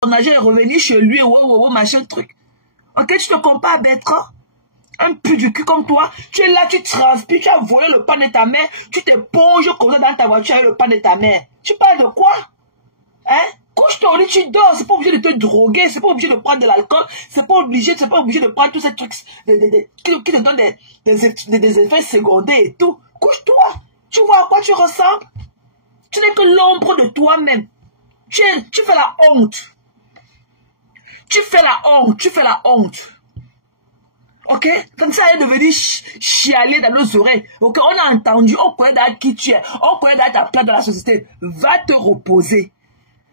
ton argent est revenu chez lui, machin truc. Ok, tu te compares à Bertrand? Un pu du cul comme toi, tu es là, tu transpires, tu as volé le pain de ta mère, tu t'éponges comme ça dans ta voiture avec le pain de ta mère. Tu parles de quoi? Hein? Couche-toi au lit, tu dors, c'est pas obligé de te droguer, c'est pas obligé de prendre de l'alcool, c'est pas obligé de prendre tous ces trucs qui te donnent des effets secondaires et tout. Couche-toi, tu vois à quoi tu ressembles? Tu n'es que l'ombre de toi-même. Tu fais la honte. Tu fais la honte, tu fais la honte. Ok? Comme ça, elle est devenue chialer dans nos oreilles. Ok? On a entendu, on connaît dans qui tu es, on connaît dans ta place dans la société. Va te reposer.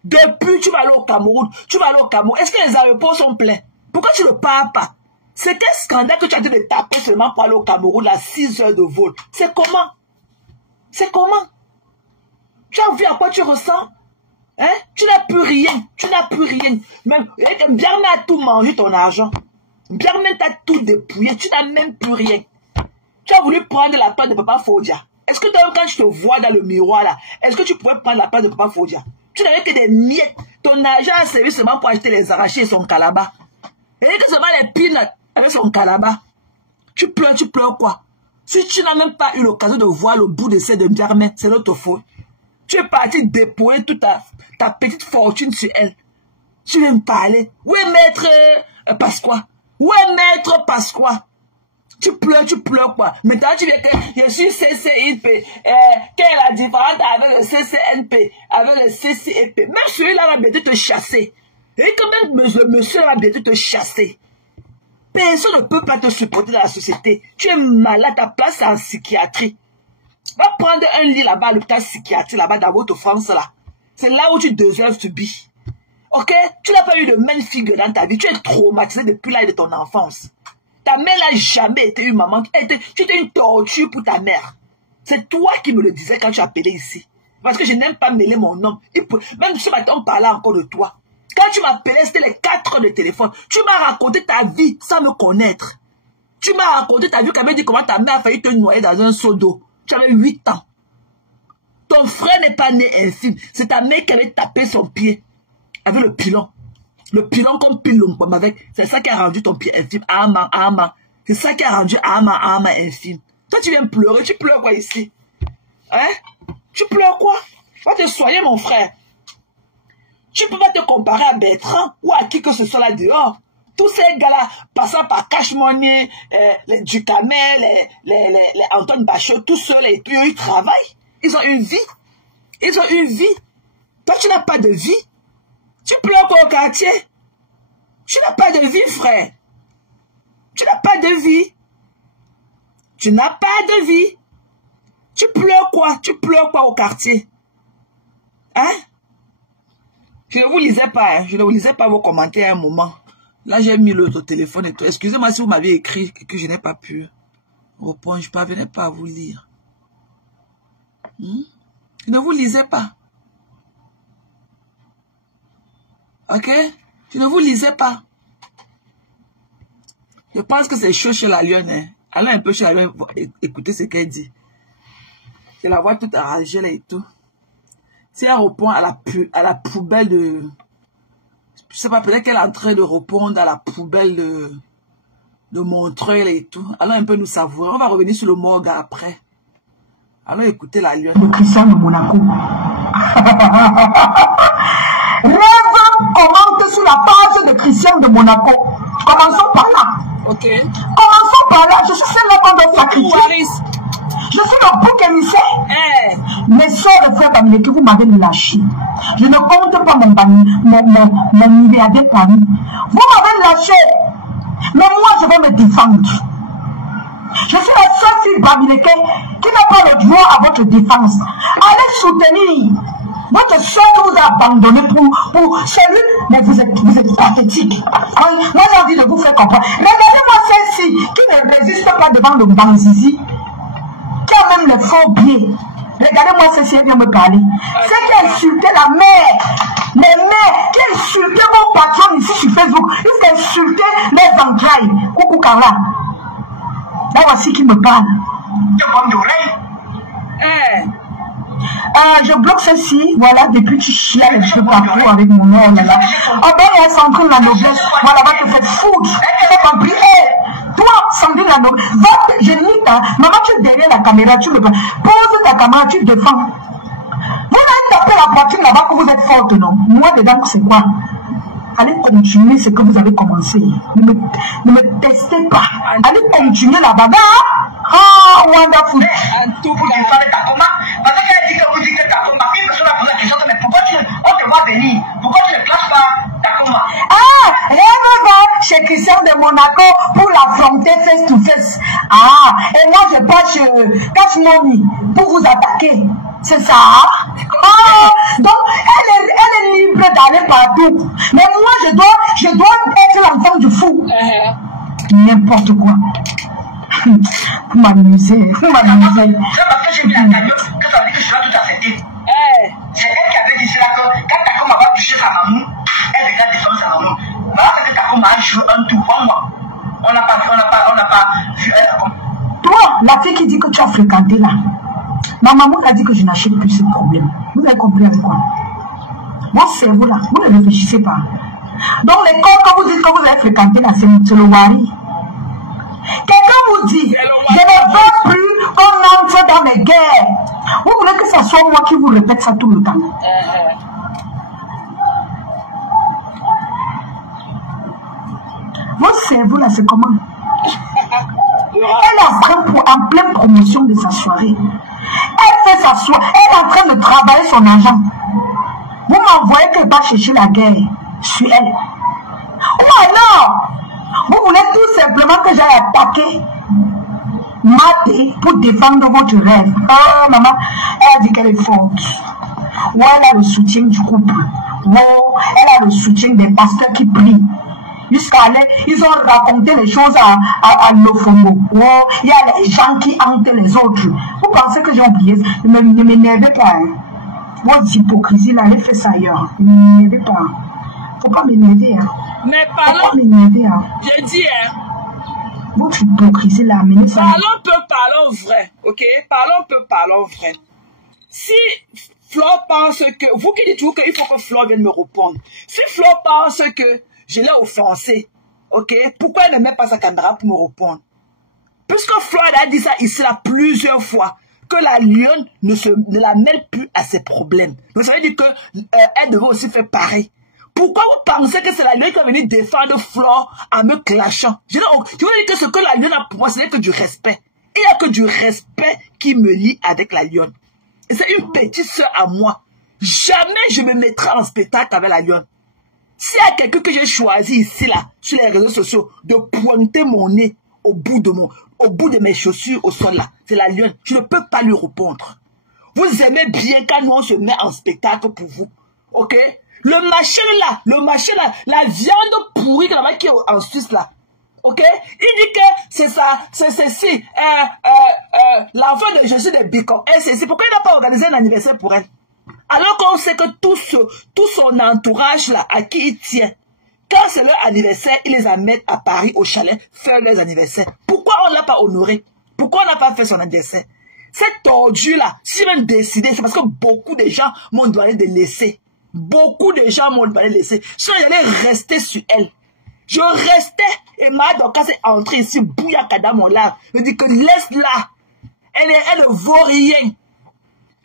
Depuis, tu vas aller au Cameroun. Est-ce que les aéroports sont pleins? Pourquoi tu ne pars pas? C'est quel scandale que tu as dit de taper seulement pour aller au Cameroun à 6 heures de vol? C'est comment? C'est comment? Tu as vu à quoi tu ressens? Hein? Tu n'as plus rien. Tu n'as plus rien. Même, Biarmé a tout mangé ton argent. Biarmé t'a tout dépouillé. Tu n'as même plus rien. Tu as voulu prendre la place de Papa Fodia. Est-ce que toi, quand je te vois dans le miroir là, est-ce que tu pourrais prendre la place de Papa Fodia? Tu n'avais que des miettes. Ton argent a servi seulement pour acheter les arrachés et son calaba. Et que seulement les peanuts avec son calaba. Tu pleures quoi? Si tu n'as même pas eu l'occasion de voir le bout de ces de Biarmé, c'est notre faute. Tu es parti dépouiller toute ta petite fortune sur elle. Tu viens me parler. Où est maître Pasqua? Où est maître Pasqua? Tu pleures quoi? Maintenant tu viens que je suis CCIP. Quelle est la différence avec le CCNP, avec le CCEP? Même celui-là va bientôt te chasser. Et quand même le monsieur va bientôt te chasser. Personne ne peut pas te supporter dans la société. Tu es malade, ta place est en psychiatrie. Va prendre un lit là-bas, l'hôpital psychiatrie là-bas dans votre France là. C'est là où tu deserves to be. Ok? Tu n'as pas eu de même figure dans ta vie. Tu es traumatisé depuis l'âge de ton enfance. Ta mère n'a jamais été une maman. Tu étais une torture pour ta mère. C'est toi qui me le disais quand tu appelais ici. Parce que je n'aime pas mêler mon nom. Même ce matin, on parlait encore de toi. Quand tu m'appelais, c'était les 4 heures de téléphone. Tu m'as raconté ta vie sans me connaître. Tu m'as raconté ta vie, quand même dit comment ta mère a failli te noyer dans un seau d'eau. Tu avais 8 ans. Ton frère n'est pas né infime. C'est ta mère qui avait tapé son pied avec le pilon. Le pilon comme pilon avec. C'est ça qui a rendu ton pied infime. Ama. C'est ça qui a rendu ama infime. Toi, tu viens pleurer. Tu pleures quoi ici? Hein? Tu pleures quoi? Va te soigner, mon frère. Tu peux pas te comparer à Bertrand ou à qui que ce soit là dehors. Tous ces gars-là, passant par Cash Money, les Ducamel, les Antoine Bachot, tous ceux-là, ils travaillent. Ils ont une vie. Ils ont une vie. Toi, tu n'as pas de vie. Tu pleures quoi au quartier? Tu n'as pas de vie, frère. Tu n'as pas de vie. Tu n'as pas de vie. Tu pleures quoi? Tu pleures quoi au quartier? Hein? Je ne vous lisais pas, hein? Je ne vous lisais pas vos commentaires à un moment. Là, j'ai mis l'autre téléphone et tout. Excusez-moi si vous m'avez écrit et que je n'ai pas pu répondre. Je ne parvenais pas à vous lire. Je ne vous lisais pas. Ok? Je ne vous lisais pas. Je pense que c'est chaud chez la lionne. Hein? Allez un peu chez la lionne, écoutez ce qu'elle dit. Je la vois toute arrangée là et tout. Si elle répond à la poubelle de... Je sais pas, peut-être qu'elle est en train de répondre à la poubelle de Montreuil et tout. Allons un peu nous savourer. On va revenir sur le morgue après. Allons écouter la lionne. Le Christian de Monaco. Rêve commente sur la page de Christian de Monaco. Commençons par là. Ok. Commençons par là. Je suis celle-là qu'on doit sacrifier. Je suis le bouc émissaire. Mes soeurs et frères Bamilé, que vous m'avez lâché. Je ne compte pas mon milliardaire Paris. Vous m'avez lâché. Mais moi, je vais me défendre. Je suis la seule fille Bamilé qui n'a pas le droit à votre défense. Allez soutenir votre soeur que vous a abandonné pour celui. Mais vous êtes pathétique. Moi, j'ai envie de vous faire comprendre. Regardez-moi celle-ci qui ne résiste pas devant le Banzizi. Qui a même le faux pied. Regardez-moi ceci, elle vient me parler. C'est qui a insulté la mère. Les mères qui a insulté vos patrons ici sur Facebook. Ils ont insulté les entrailles. Coucou Kara. Là voici qui me parle. Devant l'oreille. Je bloque celle-ci, voilà, depuis tu chies un peu partout avec mon nom, là. Ah ben, elle Sandrine la noblesse, voilà, va te faire foutre. Tu as compris? Toi, Sandrine la noblesse, va, je dis, maman, tu es derrière la caméra, tu le vois. Pose ta caméra, tu te défends. Vous allez taper la poitrine là-bas que vous êtes forte, non? Moi, dedans, c'est quoi? Allez continuer ce que vous avez commencé. Ne me testez pas. Allez continuer la bagarre. Ah, wonderful. Un tout pour défendre ta combat. Parce qu'elle dit que vous dites que ta combat, une personne a posé la question, mais pourquoi on te voit venir? Pourquoi tu ne classes pas ta combat? Ah, elle va chez Christian de Monaco pour l'affronter face to face. Ah, et moi je passe chez Cash Money pour vous attaquer. C'est ça? Ah, donc elle est libre d'aller partout. Mais moi je dois être l'enfant du fou. N'importe quoi. Pour m'amuser, pour m'amuser. C'est parce que j'ai mis la cagnotte que ça veut dire que je dois tout accepter. C'est elle qui avait dit cela que quand ta com va toucher sa maman, elle regarde descendre sa maman. Voilà ce que ta com a joué un tour pour moi. On n'a pas vu elle comme. Toi, la fille qui dit que tu as fréquenté là, ma maman a dit que je n'achète plus ce problème. Vous avez compris avec quoi? Mon cerveau là, vous ne réfléchissez pas. Donc les corps que vous dites que vous avez fréquenté là, c'est le wari. Quelqu'un vous dit, je ne veux plus qu'on entre dans mes guerres. Vous voulez que ce soit moi qui vous répète ça tout le temps? Votre cerveau là, c'est comment? Elle est en pleine promotion de sa soirée. Elle fait sa soirée. Elle est en train de travailler son argent. Vous m'envoyez qu'elle va chercher la guerre sur elle. Ou alors, vous voulez tout simplement que j'aille attaquer Maté pour défendre votre rêve. Oh, maman, elle a dit qu'elle est forte. Ou elle a le soutien du couple. Ou elle a le soutien des pasteurs qui prient. Jusqu'à là, ils ont raconté les choses à l'Ofongo. Oh, il y a les gens qui hantent les autres. Vous pensez que j'ai oublié? Ne m'énervez pas. Hein. Votre hypocrisie, là, elle fait ça ailleurs. Ne m'énervez pas. Faut pas m'énerver. Hein. Mais parlons. Faut pas m'énerver. Hein. Je dis, hein. Votre hypocrisie, là, amenez ça. Parlons vrai. Ok? Parlons vrai. Si Flore pense que. Vous qui dites toujours qu'il faut que Flore vienne me répondre. Si Flore pense que je l'ai offensé, ok? Pourquoi elle ne met pas sa caméra pour me répondre? Puisque Flore a dit ça ici là plusieurs fois, que la lionne ne la mêle plus à ses problèmes. Donc ça veut dire qu'elle devait aussi faire pareil. Pourquoi vous pensez que c'est la lionne qui va venir défendre Flore en me clashant? Je veux dire que ce que la lionne a pour moi, ce n'est que du respect. Il n'y a que du respect qui me lie avec la lionne. Et c'est une petite soeur à moi. Jamais je me mettrai en spectacle avec la lionne. S'il y a quelqu'un que j'ai choisi ici, là, sur les réseaux sociaux, de pointer mon nez au bout de mes chaussures au sol, là, c'est la lionne. Je ne peux pas lui répondre. Vous aimez bien quand nous on se met en spectacle pour vous. Ok? Le machin là, la viande pourrie là-bas qui est en Suisse, là. Ok? Il dit que c'est ça, c'est ceci, l'enfant de Jésus de Bicon. Et c'est pourquoi il n'a pas organisé un anniversaire pour elle? Alors qu'on sait que tout son entourage là, à qui il tient, quand c'est leur anniversaire, ils les amènent à Paris, au chalet, faire leurs anniversaires. Pourquoi on ne l'a pas honoré? Pourquoi on n'a pas fait son anniversaire? Cette tordu là, si j'ai même décidé, c'est parce que beaucoup de gens m'ont demandé de laisser. Beaucoup de gens m'ont demandé de laisser. Sinon, j'allais rester sur elle. Je restais, et quand c'est entrée ici, bouillaka dans mon lard. Je dis que laisse-la. Elle ne vaut rien.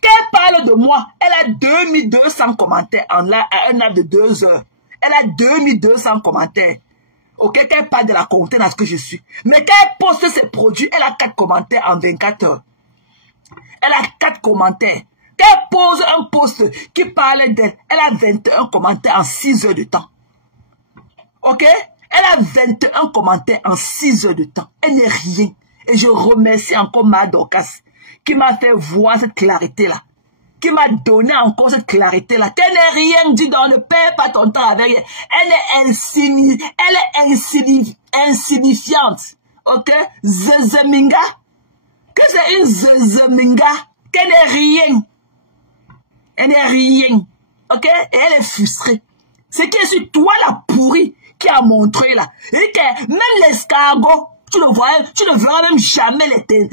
Qu'elle parle de moi, elle a 2200 commentaires à un live de 2 heures. Elle a 2200 commentaires. Ok, qu'elle parle de la contenance que je suis. Mais quand elle poste ses produits, elle a 4 commentaires en 24 heures. Elle a 4 commentaires. Quand elle pose un post qui parle d'elle, elle a 21 commentaires en 6 heures de temps. Ok? Elle a 21 commentaires en 6 heures de temps. Elle n'est rien. Et je remercie encore ma Dorcas qui m'a fait voir cette clarté-là. Qui m'a donné encore cette clarté-là. Qu'elle n'est rien dit, donc ne perds pas ton temps avec elle. Elle est insignifiante. Ok? Zezeminga. Que c'est une zezeminga? Qu'elle n'est rien. Elle n'est rien. Ok? Et elle est frustrée. C'est que c'est toi la pourrie qui a montré là. Et que même l'escargot, tu ne verras même jamais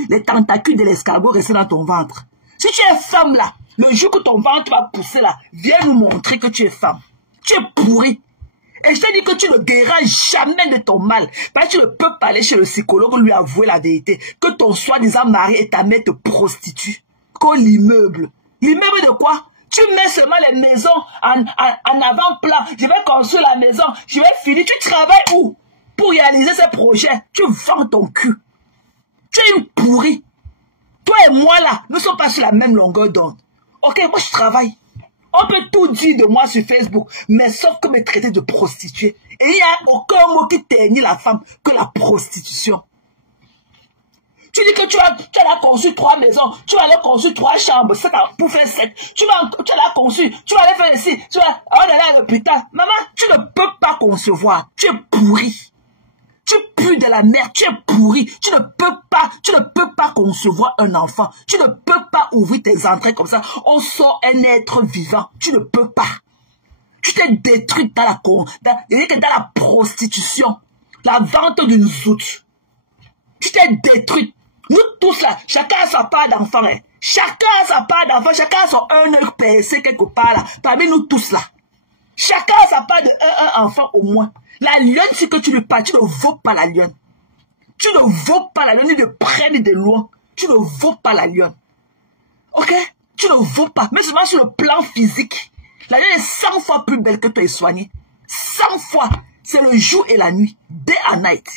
les tentacules de l'escargot rester dans ton ventre. Si tu es femme là, Le jour que ton ventre va pousser là, viens nous montrer que tu es femme. Tu es pourri. Et je te dis que tu ne guériras jamais de ton mal. Parce que tu ne peux pas aller chez le psychologue lui avouer la vérité. Que ton soi-disant mari et ta mère te prostituent. Comme l'immeuble. L'immeuble de quoi? Tu mets seulement les maisons en avant-plan. Je vais construire la maison. Je vais finir. Tu travailles où? Pour réaliser ces projets. Tu vends ton cul. Tu es une pourrie. Toi et moi là, nous ne sommes pas sur la même longueur d'onde. Ok, moi je travaille. On peut tout dire de moi sur Facebook, mais sauf que me traiter de prostituée. Et il n'y a aucun mot qui teignit la femme que la prostitution. Tu dis que tu as conçu 3 maisons, tu vas aller construire 3 chambres pour faire 7. Tu l'as conçu, tu vas aller faire ici, tu vas aller à l'hôpital. Maman, tu ne peux pas concevoir. Tu es pourri. Tu pues de la merde, tu es pourri. Tu ne peux pas concevoir un enfant. Tu ne peux pas ouvrir tes entrailles comme ça. On sort un être vivant. Tu ne peux pas. Tu t'es détruite dans la prostitution. La vente d'une zoute. Tu t'es détruite. Nous tous là, chacun a sa part d'enfant. Hein. Chacun a sa part d'enfant. Chacun a son un œil percé quelque part là. Parmi nous tous là. Chacun a sa part de un enfant au moins. La lionne, c'est que tu ne pas, tu ne vaux pas la lionne. Tu ne vaux pas la lionne, ni de près ni de loin. Tu ne vaux pas la lionne. Ok? Tu ne vaux pas. Mais seulement sur le plan physique. La lionne est 100 fois plus belle que toi et soignée. 100 fois. C'est le jour et la nuit. Day and night.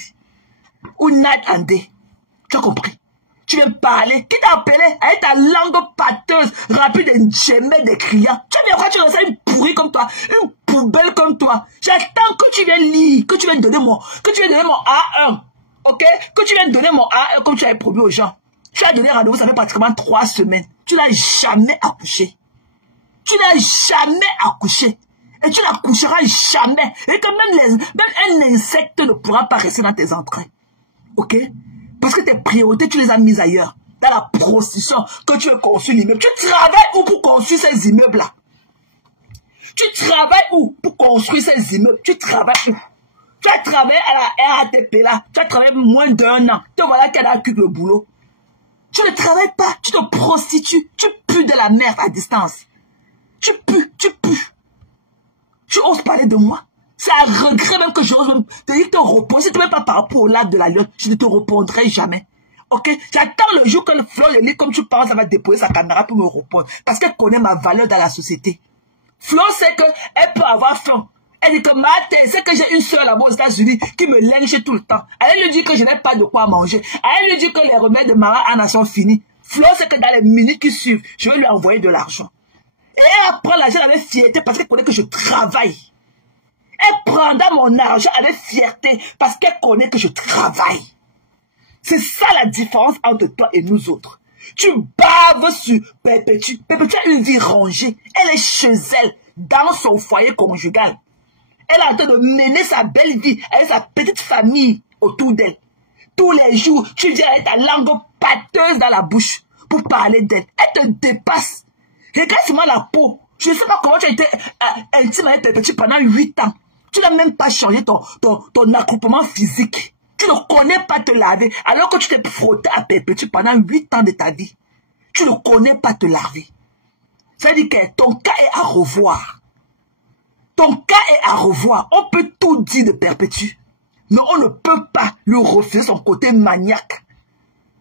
Ou night and day. Tu as compris? Tu viens parler. Qui t'a appelé avec ta langue pâteuse, rapide et gémée des clients? Tu viens quoi? Tu restes une pourrie comme toi. Une poubelle comme toi. J'attends que tu viennes lire, que tu viennes donner mon A1. Ok? Que tu viennes donner mon A1 comme tu avais promis aux gens. Tu as donné rendez-vous, ça fait pratiquement 3 semaines. Tu n'as jamais accouché. Tu n'as jamais accouché. Et tu n'accoucheras jamais. Et que même un insecte ne pourra pas rester dans tes entrailles. Ok? Parce que tes priorités, tu les as mises ailleurs. Dans la prostitution, que tu veux construire l'immeuble. Tu travailles où pour construire ces immeubles-là? Tu travailles où pour construire ces immeubles? Tu travailles où? Tu as travaillé à la RATP là. Tu as travaillé moins d'1 an. Te voilà qu'elle a occupé le boulot. Tu ne travailles pas. Tu te prostitues. Tu pues de la merde à distance. Tu pues. Tu oses parler de moi? C'est un regret même que j'ose te dire que te reposer. Si tu ne veux pas par rapport au lac de la Lyon, je ne te répondrai jamais. Ok? J'attends le jour que le Flo, le lit, comme tu penses, ça va déposer sa caméra pour me répondre. Parce qu'elle connaît ma valeur dans la société. Flo sait qu'elle peut avoir faim. Elle dit que Martin, c'est que j'ai une soeur là-bas aux États-Unis qui me lynche tout le temps. Elle lui dit que je n'ai pas de quoi manger. Elle lui dit que les remèdes de Mara sont finis. Flo sait que dans les minutes qui suivent, je vais lui envoyer de l'argent. Et elle prend l'argent avec fierté parce qu'elle connaît que je travaille. Elle prendra mon argent avec fierté parce qu'elle connaît que je travaille. C'est ça la différence entre toi et nous autres. Tu baves sur Perpétue. Perpétue a une vie rangée. Elle est chez elle, dans son foyer conjugal. Elle est en train de mener sa belle vie avec sa petite famille autour d'elle. Tous les jours, tu viens avec ta langue pâteuse dans la bouche pour parler d'elle. Elle te dépasse. Regarde seulement la peau. Je ne sais pas comment tu as été intime avec Perpétue pendant 8 ans. Tu n'as même pas changé ton accroupement physique. Tu ne connais pas te laver alors que tu t'es frotté à Perpétue pendant 8 ans de ta vie. Tu ne connais pas te laver. Ça veut dire que ton cas est à revoir. Ton cas est à revoir. On peut tout dire de Perpétue. Mais on ne peut pas lui refuser son côté maniaque.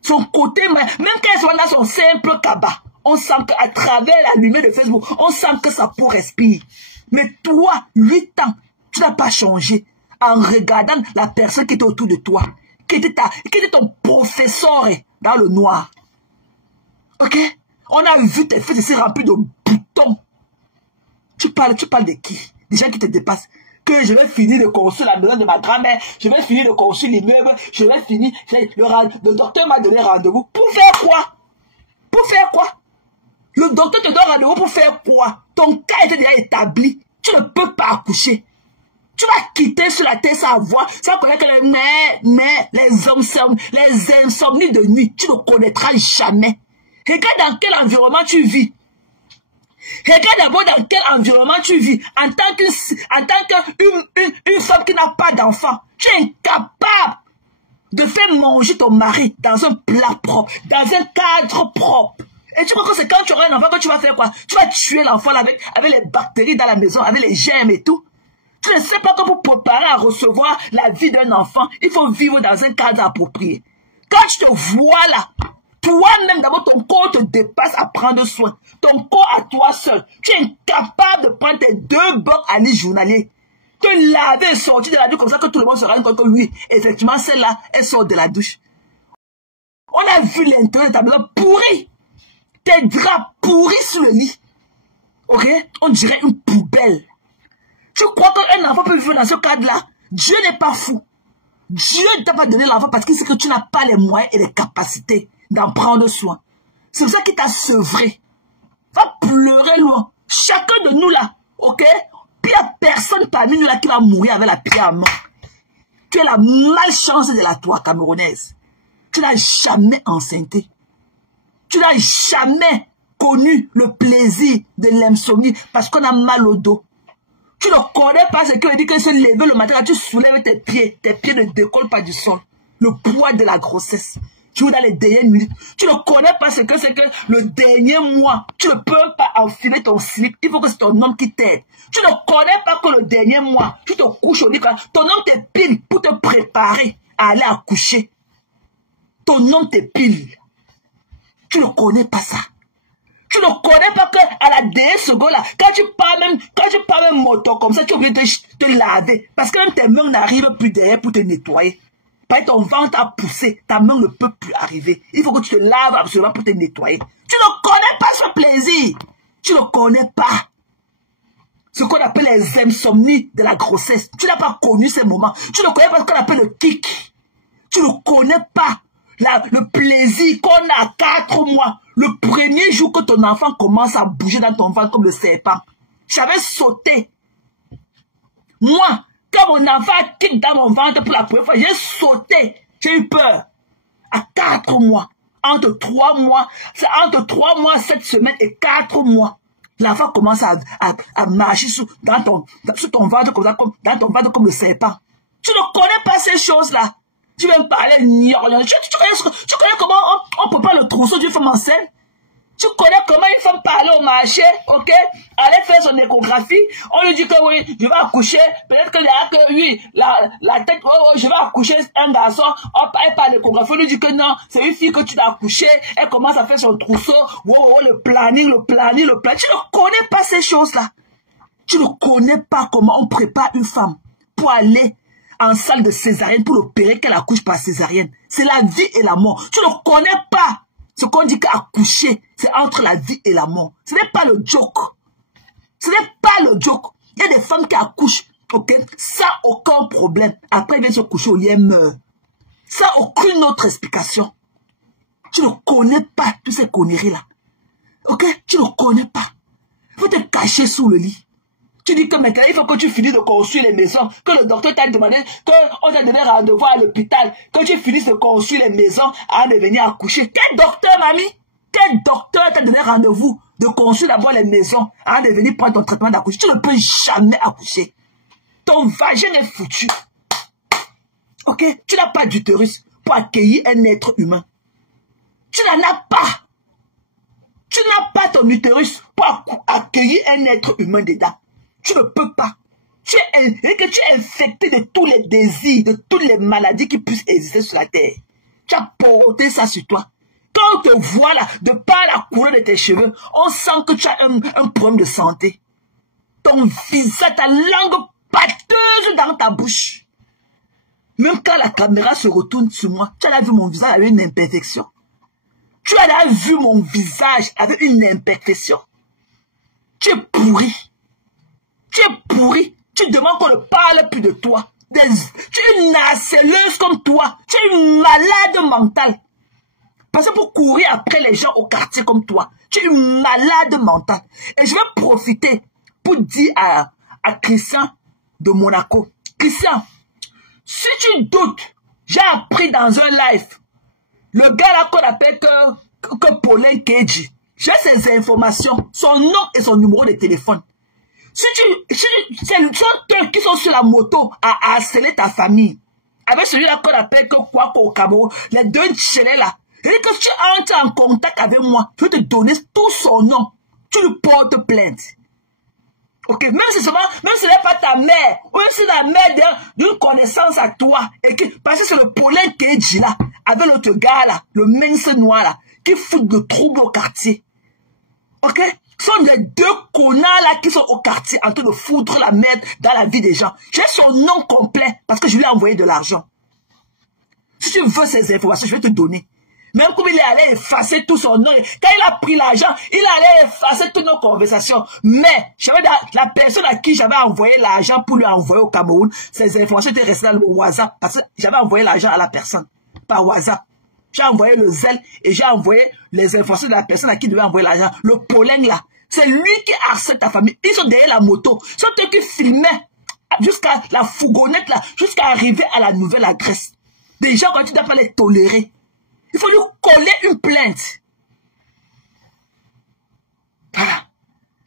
Son côté maniaque. Même quand elle soit dans son simple cabas, on sent qu'à travers la lumière de Facebook, on sent que sa peau respire. Mais toi, 8 ans, tu n'as pas changé en regardant la personne qui était autour de toi, qui était ton professeur dans le noir. Ok? On a vu tes fesses ici remplies de boutons. Tu parles de qui? Des gens qui te dépassent. Que je vais finir de construire la maison de ma grand-mère, je vais finir de construire l'immeuble, je vais finir. Le docteur m'a donné rendez-vous. Pour faire quoi? Pour faire quoi? Le docteur te donne rendez-vous pour faire quoi? Ton cas était déjà établi. Tu ne peux pas accoucher. Tu vas quitter sur la terre sans voir, sans connaître que les insomnies de nuit. Tu ne connaîtras jamais. Regarde dans quel environnement tu vis. Regarde d'abord dans quel environnement tu vis. En tant qu'une femme qui n'a pas d'enfant, tu es incapable de faire manger ton mari dans un plat propre, dans un cadre propre. Et tu crois que c'est quand tu auras un enfant que tu vas faire quoi? Tu vas tuer l'enfant avec les bactéries dans la maison, avec les germes et tout. Tu ne sais pas que pour préparer à recevoir la vie d'un enfant, il faut vivre dans un cadre approprié. Quand tu te vois là, toi-même d'abord ton corps te dépasse à prendre soin. Ton corps à toi seul. Tu es incapable de prendre tes 2 blocs à lit journalier. Te laver et sortir de la douche comme ça que tout le monde se rende compte que oui, effectivement, celle-là, elle sort de la douche. On a vu l'intérieur de ta maison pourri. Tes draps pourris sur le lit. Ok? On dirait une poubelle. Tu crois qu'un enfant peut vivre dans ce cadre-là? Dieu n'est pas fou. Dieu ne t'a pas donné l'enfant parce qu'il sait que tu n'as pas les moyens et les capacités d'en prendre soin. C'est pour ça qu'il t'a sevré. Va pleurer loin. Chacun de nous là, ok? Puis il n'y a personne parmi nous là qui va mourir avec la pierre à main. Tu es la malchance de la toi camerounaise. Tu n'as jamais enceinté. Tu n'as jamais connu le plaisir de l'insomnie parce qu'on a mal au dos. Tu ne connais pas ce que veut dire que se lever le matin, tu soulèves tes pieds ne décollent pas du sol. Le poids de la grossesse. Tu es dans les dernières minutes. Tu ne connais pas ce que c'est que le dernier mois. Tu ne peux pas enfiler ton slip. Il faut que c'est ton homme qui t'aide. Tu ne connais pas que le dernier mois, tu te couches au lit. Ton homme t'épile pour te préparer à aller accoucher. Ton homme t'épile. Tu ne connais pas ça. Tu ne connais pas qu'à la dernière seconde là, quand tu pars même moto comme ça, tu es obligé de te laver. Parce que même tes mains n'arrivent plus derrière pour te nettoyer. Parce que ton ventre a poussé, ta main ne peut plus arriver. Il faut que tu te laves absolument pour te nettoyer. Tu ne connais pas ce plaisir. Tu ne connais pas ce qu'on appelle les insomnies de la grossesse. Tu n'as pas connu ces moments. Tu ne connais pas ce qu'on appelle le kick. Tu ne connais pas le plaisir qu'on a à 4 mois. Le premier jour que ton enfant commence à bouger dans ton ventre comme le serpent. J'avais sauté. Moi, quand mon enfant a kick dans mon ventre pour la première fois, j'ai sauté. J'ai eu peur. À 4 mois. Entre 3 mois, c'est entre 3 mois, 7 semaines et 4 mois. L'enfant commence à marcher sur ton ventre comme ça, dans ton ventre comme le serpent. Tu ne connais pas ces choses-là. Tu vas me parler, tu connais comment on prépare le trousseau d'une femme enceinte? Tu connais comment une femme parle au marché, ok? Aller faire son échographie, on lui dit que oui, je vais accoucher, peut-être qu'il y a que oui, la tête, oh, je vais accoucher un garçon, elle parle l'échographie, on lui dit que non, c'est une fille que tu dois accoucher, elle commence à faire son trousseau, le planning, tu ne connais pas ces choses-là. Tu ne connais pas comment on prépare une femme pour aller en salle de césarienne pour l'opérer qu'elle accouche par césarienne. C'est la vie et la mort. Tu ne connais pas ce qu'on dit qu'accoucher, c'est entre la vie et la mort. Ce n'est pas le joke. Ce n'est pas le joke. Il y a des femmes qui accouchent, ok, sans aucun problème. Après, elles viennent se coucher au lit, elles meurent. Sans aucune autre explication. Tu ne connais pas toutes ces conneries-là. Ok? Tu ne connais pas. Il faut te cacher sous le lit. Tu dis que maintenant, il faut que tu finisses de construire les maisons, que le docteur t'a demandé, qu'on t'a donné rendez-vous à l'hôpital, que tu finisses de construire les maisons avant de venir accoucher. Quel docteur, mamie? Quel docteur t'a donné rendez-vous de construire d'abord les maisons avant de venir prendre ton traitement d'accoucher? Tu ne peux jamais accoucher. Ton vagin est foutu. Ok? Tu n'as pas d'utérus pour accueillir un être humain. Tu n'en as pas. Tu n'as pas ton utérus pour accueillir un être humain dedans. Tu ne peux pas. Tu es infecté de tous les désirs, de toutes les maladies qui puissent exister sur la terre. Tu as porté ça sur toi. Quand on te voit là, de par la couleur de tes cheveux, on sent que tu as un problème de santé. Ton visage, ta langue pâteuse dans ta bouche. Même quand la caméra se retourne sur moi, tu as vu mon visage avec une imperfection. Tu as vu mon visage avec une imperfection. Tu es pourri. Tu es pourri. Tu demandes qu'on ne parle plus de toi. Tu es une harceleuse comme toi. Tu es une malade mentale. Parce que pour courir après les gens au quartier comme toi, tu es une malade mentale. Et je vais profiter pour dire à Christian de Monaco. Christian, si tu doutes, j'ai appris dans un live, le gars là qu'on appelle que Paulin Keji, j'ai ces informations, son nom et son numéro de téléphone. C'est eux qui sont sur la moto à harceler ta famille. Avec celui-là qu'on appelle que quoi au Cameroun, les deux chelets là, Et que tu entres en contact avec moi, je vais te donner tout son nom. Tu lui portes plainte. Ok, même si ce n'est pas ta mère, ou même si la mère d'une connaissance à toi, et que, parce que c'est le Paulin Keji là, avec l'autre gars là, le mince noir là, qui fout de troubles au quartier. Ok? Ce sont les deux connards là qui sont au quartier en train de foutre la merde dans la vie des gens. J'ai son nom complet parce que je lui ai envoyé de l'argent. Si tu veux ces informations, je vais te donner. Même comme il est allé effacer tout son nom, quand il a pris l'argent, il est allé effacer toutes nos conversations. Mais, la personne à qui j'avais envoyé l'argent pour lui envoyer au Cameroun, ces informations étaient restées dans le WhatsApp, parce que j'avais envoyé l'argent à la personne, par WhatsApp. J'ai envoyé le zèle et j'ai envoyé les informations de la personne à qui devait envoyer l'argent. Le pollen là, c'est lui qui harcèle ta famille. Ils sont derrière la moto, c'est eux qui filmaient jusqu'à la fourgonnette là, jusqu'à arriver à la nouvelle adresse. Des gens, quand tu ne dois pas les tolérer, il faut lui coller une plainte. Voilà.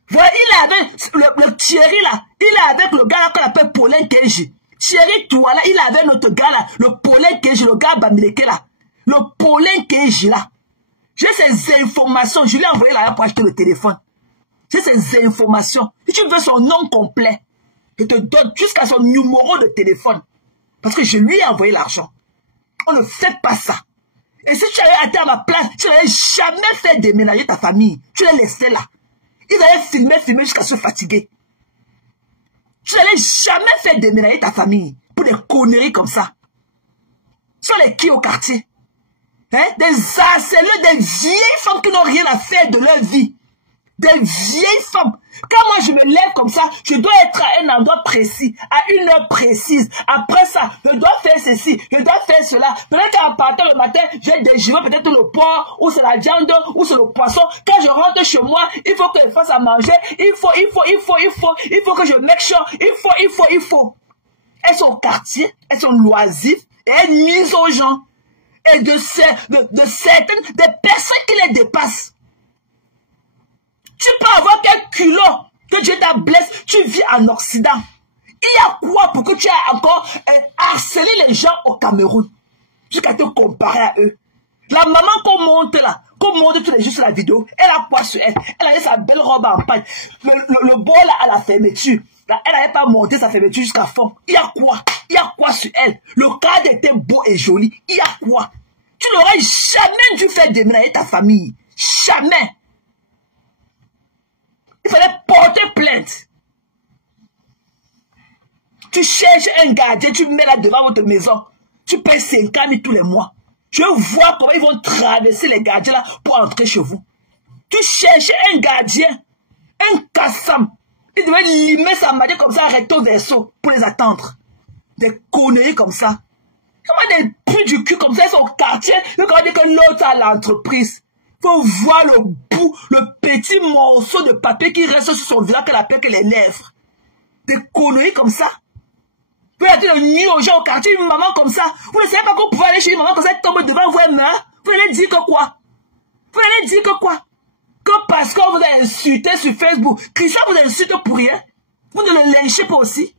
Voilà, il est avec le Thierry là, il est avec le gars là qu'on appelle Paulin Keji. Thierry, toi là, il est avec notre gars là, le Paulin Keji, le gars Bamileke là. Le Paulin Keji là. J'ai ces informations, je lui ai envoyé là pour acheter le téléphone. J'ai ces informations. Si tu veux son nom complet, je te donne jusqu'à son numéro de téléphone. Parce que je lui ai envoyé l'argent. On ne fait pas ça. Et si tu avais été à ma place, tu n'avais jamais fait déménager ta famille. Tu les laissais là. Ils allaient filmer jusqu'à se fatiguer. Tu n'allais jamais faire déménager ta famille pour des conneries comme ça. Sur les qui au quartier? Hein? Des harceleurs, des vieilles femmes qui n'ont rien à faire de leur vie. Des vieilles femmes. Quand moi je me lève comme ça, je dois être à un endroit précis, à une heure précise. Après ça, je dois faire ceci, je dois faire cela. Peut-être qu'en partant le matin, j'ai déjeuné peut-être le porc, ou c'est la viande, ou c'est le poisson. Quand je rentre chez moi, il faut que je fasse à manger. Il faut que je make sure. Il faut. Elles sont au quartier, elles sont loisives, et elles misent aux gens. Et de certaines, des personnes qui les dépassent. Tu peux avoir quel culot que Dieu t'a blessé, tu vis en Occident. Il y a quoi pour que tu aies encore harcelé les gens au Cameroun? Jusqu'à te comparer à eux. La maman qu'on monte là, qu'on monte tous les jours sur la vidéo, elle a quoi sur elle? Elle avait sa belle robe en paille. Le bol là à la fermeture. Là, elle n'avait pas monté sa fermeture jusqu'à fond. Il y a quoi? Il y a quoi sur elle? Le cadre était beau et joli. Il y a quoi? Tu n'aurais jamais dû faire déménager ta famille. Jamais. Il fallait porter plainte. Tu cherches un gardien, tu mets là devant votre maison. Tu payes 50 000 tous les mois. Je vois comment ils vont traverser les gardiens là pour entrer chez vous. Tu cherches un gardien, un cassam. Il devait limer sa main comme ça, recto verso, pour les attendre. Des conneries comme ça. Comment des pris du cul comme ça, ils sont au quartier, ils vont dire que l'autre a l'entreprise. Faut voir le bout, le petit morceau de papier qui reste sur son visage qu'elle appelle que les lèvres. Des conneries comme ça. Vous allez dire le nid aux gens au quartier, une maman comme ça. Vous ne savez pas qu'on pouvait aller chez une maman comme ça, elle tombe devant vous et meurt. Vous allez dire que quoi? Vous allez dire que quoi? Que parce qu'on vous a insulté sur Facebook, Christian vous insulte pour rien. Vous ne le lynchez pas aussi.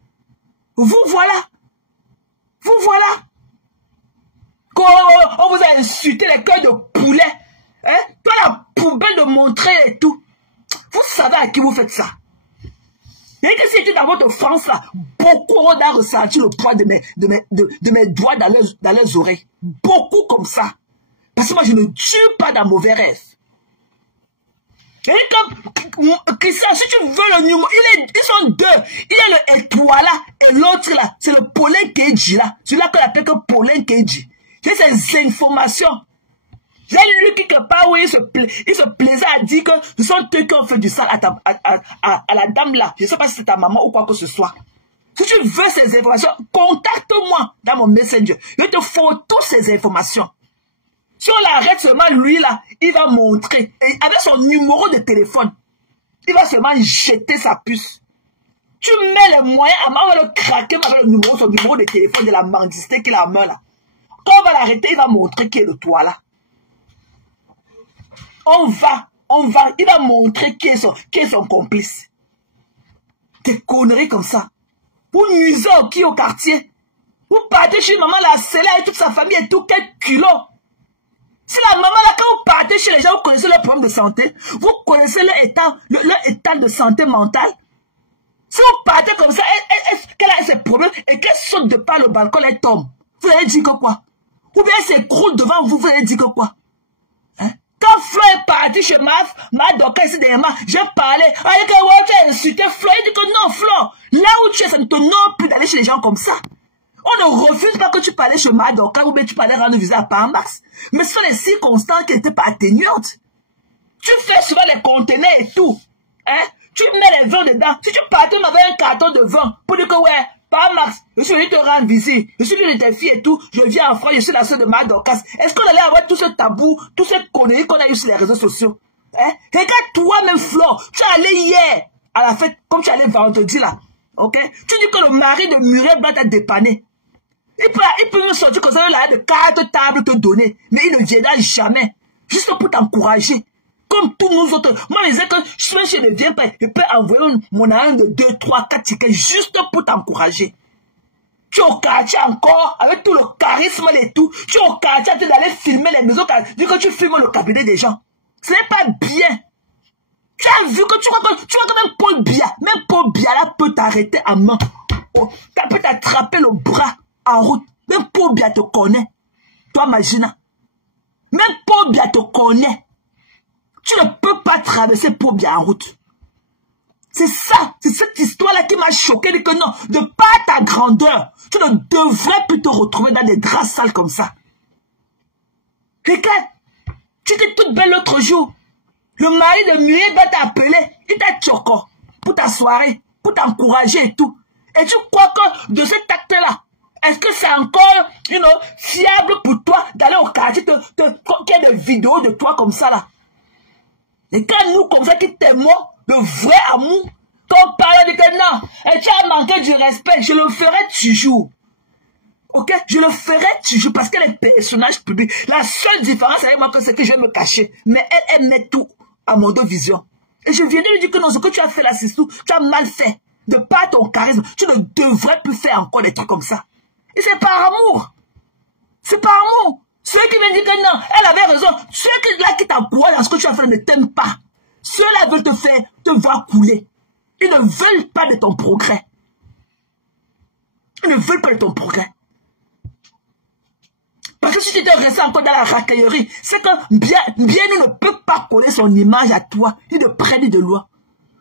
Vous voilà. Vous voilà. Quand on vous a insulté les cœurs de poulet. Hein? Toi la poubelle de montrer et tout. Vous savez à qui vous faites ça. Et que si tu es dans votre France là, beaucoup ont ressenti le poids de mes doigts dans leurs oreilles. Beaucoup comme ça. Parce que moi je ne tue pas d'un mauvais rêve. Et comme Christian, si tu veux le numéro, ils sont deux. Il y a le étoile là et l'autre là, c'est le Paulin Keji là. Celui-là qu'on appelle que Paulin Keji. J'ai ces informations. J'ai lu quelque part où il se plaisait à dire que ce sont eux qui ont fait du sale à la dame là. Je ne sais pas si c'est ta maman ou quoi que ce soit. Si tu veux ces informations, contacte-moi dans mon Messenger. Je te faut toutes ces informations. Si on l'arrête seulement, lui là, il va montrer. Et avec son numéro de téléphone, il va seulement jeter sa puce. Tu mets les moyens, on va le craquer avec son numéro de téléphone de la mendicité qu'il a en main là. Quand on va l'arrêter, il va montrer qui est le toi là. Il va montrer qui est son complice. Des conneries comme ça. Vous nuisez au quartier. Vous partez chez maman la celle et toute sa famille et tout, quel culot. Si la maman, là, quand vous partez chez les gens, vous connaissez leur problème de santé, vous connaissez leur état de santé mentale. Si vous partez comme ça, qu'elle a ses problèmes et qu'elle saute de par le balcon, elle tombe. Vous allez dire que quoi? Ou bien elle s'écroule devant vous, vous allez dire que quoi? Hein? Quand Flo est parti chez ma Doka ici dernièrement, j'ai parlé, tu as insulté Flo, il dit que non, Flo, là où tu es, ça ne te nomme plus d'aller chez les gens comme ça. On ne refuse pas que tu parlais chez Madoka ou bien tu parlais rendre visite à Pambax. Mais ce sont les circonstances qui n'étaient pas atténuantes. Tu fais souvent les conteneurs et tout. Hein? Tu mets les vins dedans. Si tu partais avec un carton de vin pour dire que ouais, Pambax, je suis venu te rendre visite. Je suis l'une de tes filles et tout. Je viens en France, je suis la soeur de Madoka. Est-ce qu'on allait avoir tout ce tabou, toutes ces conneries qu'on a eu sur les réseaux sociaux? Hein? Regarde toi-même, Flore. Tu es allé hier à la fête, comme tu es allé vendredi là. Ok? Tu dis que le mari de Muriel Blanc t'a dépanné. Il peut nous sortir comme ça, là, de 4 tables te donner. Mais il ne viendra jamais. Juste pour t'encourager. Comme tous nous autres. Moi, je disais que si je ne viens pas, je peux envoyer mon argent de 2, 3, 4 tickets juste pour t'encourager. Tu es au quartier encore, avec tout le charisme et tout. Tu es au quartier, tu es d'aller filmer les maisons, dis que tu filmes le cabinet des gens. Ce n'est pas bien. Tu as vu que tu vois que même Paul Biya là peut t'arrêter à main. Oh, peut t'attraper le bras en route. Même Paul Biya te connaît. Toi, Magina. Même Paul Biya te connaît. Tu ne peux pas traverser Paul Biya en route. C'est ça, c'est cette histoire-là qui m'a choqué. De que non, de par ta grandeur, tu ne devrais plus te retrouver dans des draps sales comme ça. Regarde, tu étais toute belle l'autre jour. Le mari de Muriel va t'appeler, il t'a choqué pour ta soirée, pour t'encourager et tout. Et tu crois que de cet acte-là, est-ce que c'est encore, fiable pour toi d'aller au quartier, qu'il y ait des vidéos de toi comme ça là? Et quand nous, comme ça, qui t'aimons, de vrai amour, quand on parle de que non, et tu as manqué du respect, je le ferai toujours. Ok? Je le ferai toujours parce qu'elle est personnage public. La seule différence avec moi, c'est que je vais me cacher. Mais elle met tout à mon dos vision. Et je viens de lui dire que non, ce que tu as fait là, Sistou, tu as mal fait. De par ton charisme, tu ne devrais plus faire encore des trucs comme ça. Et c'est par amour. C'est par amour. Ceux qui me disent que non, elle avait raison. Ceux qui t'encouragent dans ce que tu as fait ne t'aiment pas. Ceux-là veulent te voir couler. Ils ne veulent pas de ton progrès. Ils ne veulent pas de ton progrès. Parce que si tu étais resté encore dans la racaillerie, c'est que bien ne peut pas coller son image à toi, ni de près ni de loin.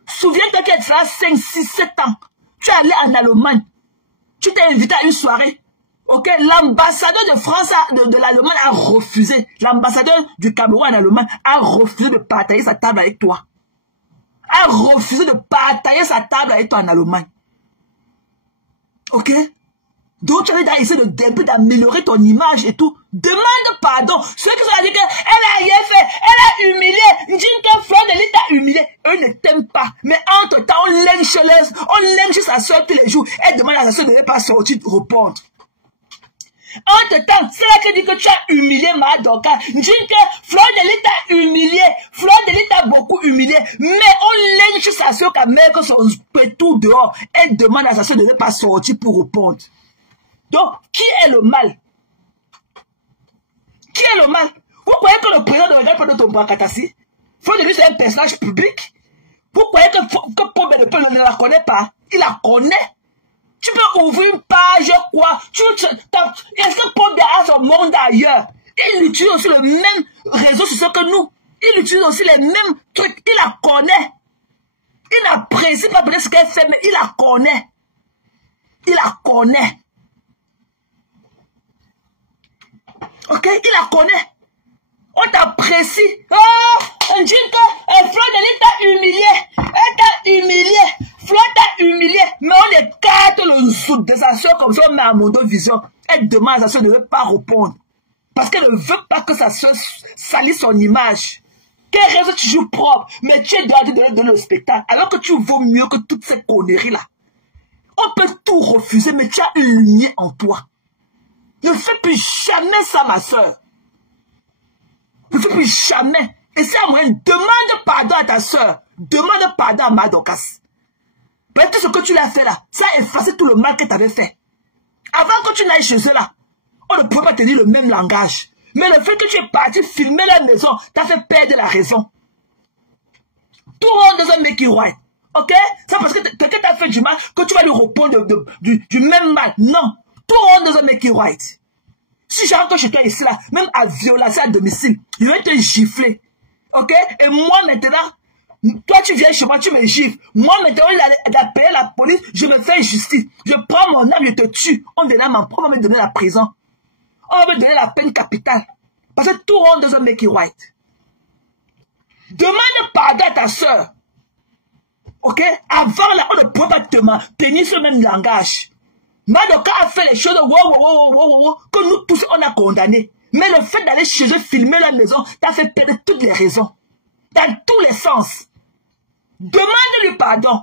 Souviens-toi qu'il y a 5, 6, 7 ans. Tu es allé en Allemagne. Tu t'es invité à une soirée. Ok, l'ambassadeur de France, de l'Allemagne a refusé. L'ambassadeur du Cameroun en Allemagne a refusé de partager sa table avec toi. A refusé de partager sa table avec toi en Allemagne. Ok? Donc tu avais essayé d'améliorer ton image et tout. Demande pardon. Ceux qui sont dit qu'elle a rien fait, elle a humilié. Ils disent que Fleur de l'État a humilié. Eux ne t'aiment pas. Mais entre temps, on lynche sa soeur tous les jours. Elle demande à sa soeur de ne pas sortir répondre. Entre temps, c'est là qui dit que tu as humilié Madoka. Ils disent que Fleur de l'État a humilié. Fleur de l'État a beaucoup humilié. Mais on lynche sa soeur quand même que son pétou dehors. Elle demande à sa soeur de ne pas sortir pour répondre. Donc, qui est le mal? Qui est le mal? Vous croyez que le président ne regarde pas de ton Brakatasi? Faut de lui, c'est un personnage public. Vous croyez que Paul Biya ne la connaît pas? Il la connaît. Tu peux ouvrir une page, quoi? Est-ce que Paul Biya a son monde ailleurs? Il utilise aussi le même réseau social que nous. Il utilise aussi les mêmes trucs. Il la connaît. Il n'apprécie pas peut-être ce qu'elle fait, mais il la connaît. Il la connaît. Ok, il la connaît. On t'apprécie. Oh, on dit que Fleur de l'État t'a humilié. Elle t'a humilié. Fleur t'a humilié. Mais on écarte le sou de sa soeur comme ça, on met à mon dos vision. Elle demande à sa soeur de ne pas répondre. Parce qu'elle ne veut pas que sa soeur salisse son image. Qu'elle reste toujours propre. Mais tu es droit de donner le spectacle. Alors que tu vaux mieux que toutes ces conneries-là. On peut tout refuser, mais tu as une lumière en toi. Ne fais plus jamais ça, ma soeur. Ne fais plus jamais. Et c'est à moi, demande pardon à ta soeur. Demande pardon à Madokas. Parce que ce que tu l'as fait là, ça a effacé tout le mal que tu avais fait. Avant que tu n'ailles chez eux là, on ne peut pas te dire le même langage. Mais le fait que tu es parti filmer la maison, t'as fait perdre la raison. Tout le monde doesn't make you right. Ok? C'est parce que quelqu'un t'a fait du mal que tu vas lui répondre du même mal. Non. Tout le monde doesn't make you right. Si j'entre chez toi ici, là, même à violation à domicile, je vais te gifler. Ok? Et moi maintenant, toi tu viens chez moi, tu me gifles. Moi maintenant, il a payé la police, je me fais justice. Je prends mon âme, je te tue. On va me donner la prison. On va me donner la peine capitale. Parce que tout le monde doesn't make you right. Demande pardon à ta soeur. Ok? Avant là, on ne peut pas tenir ce même langage. Madoka a fait les choses que nous tous on a condamné. Mais le fait d'aller chez eux filmer la maison, t'as fait perdre toutes les raisons. Dans tous les sens. Demande-lui pardon.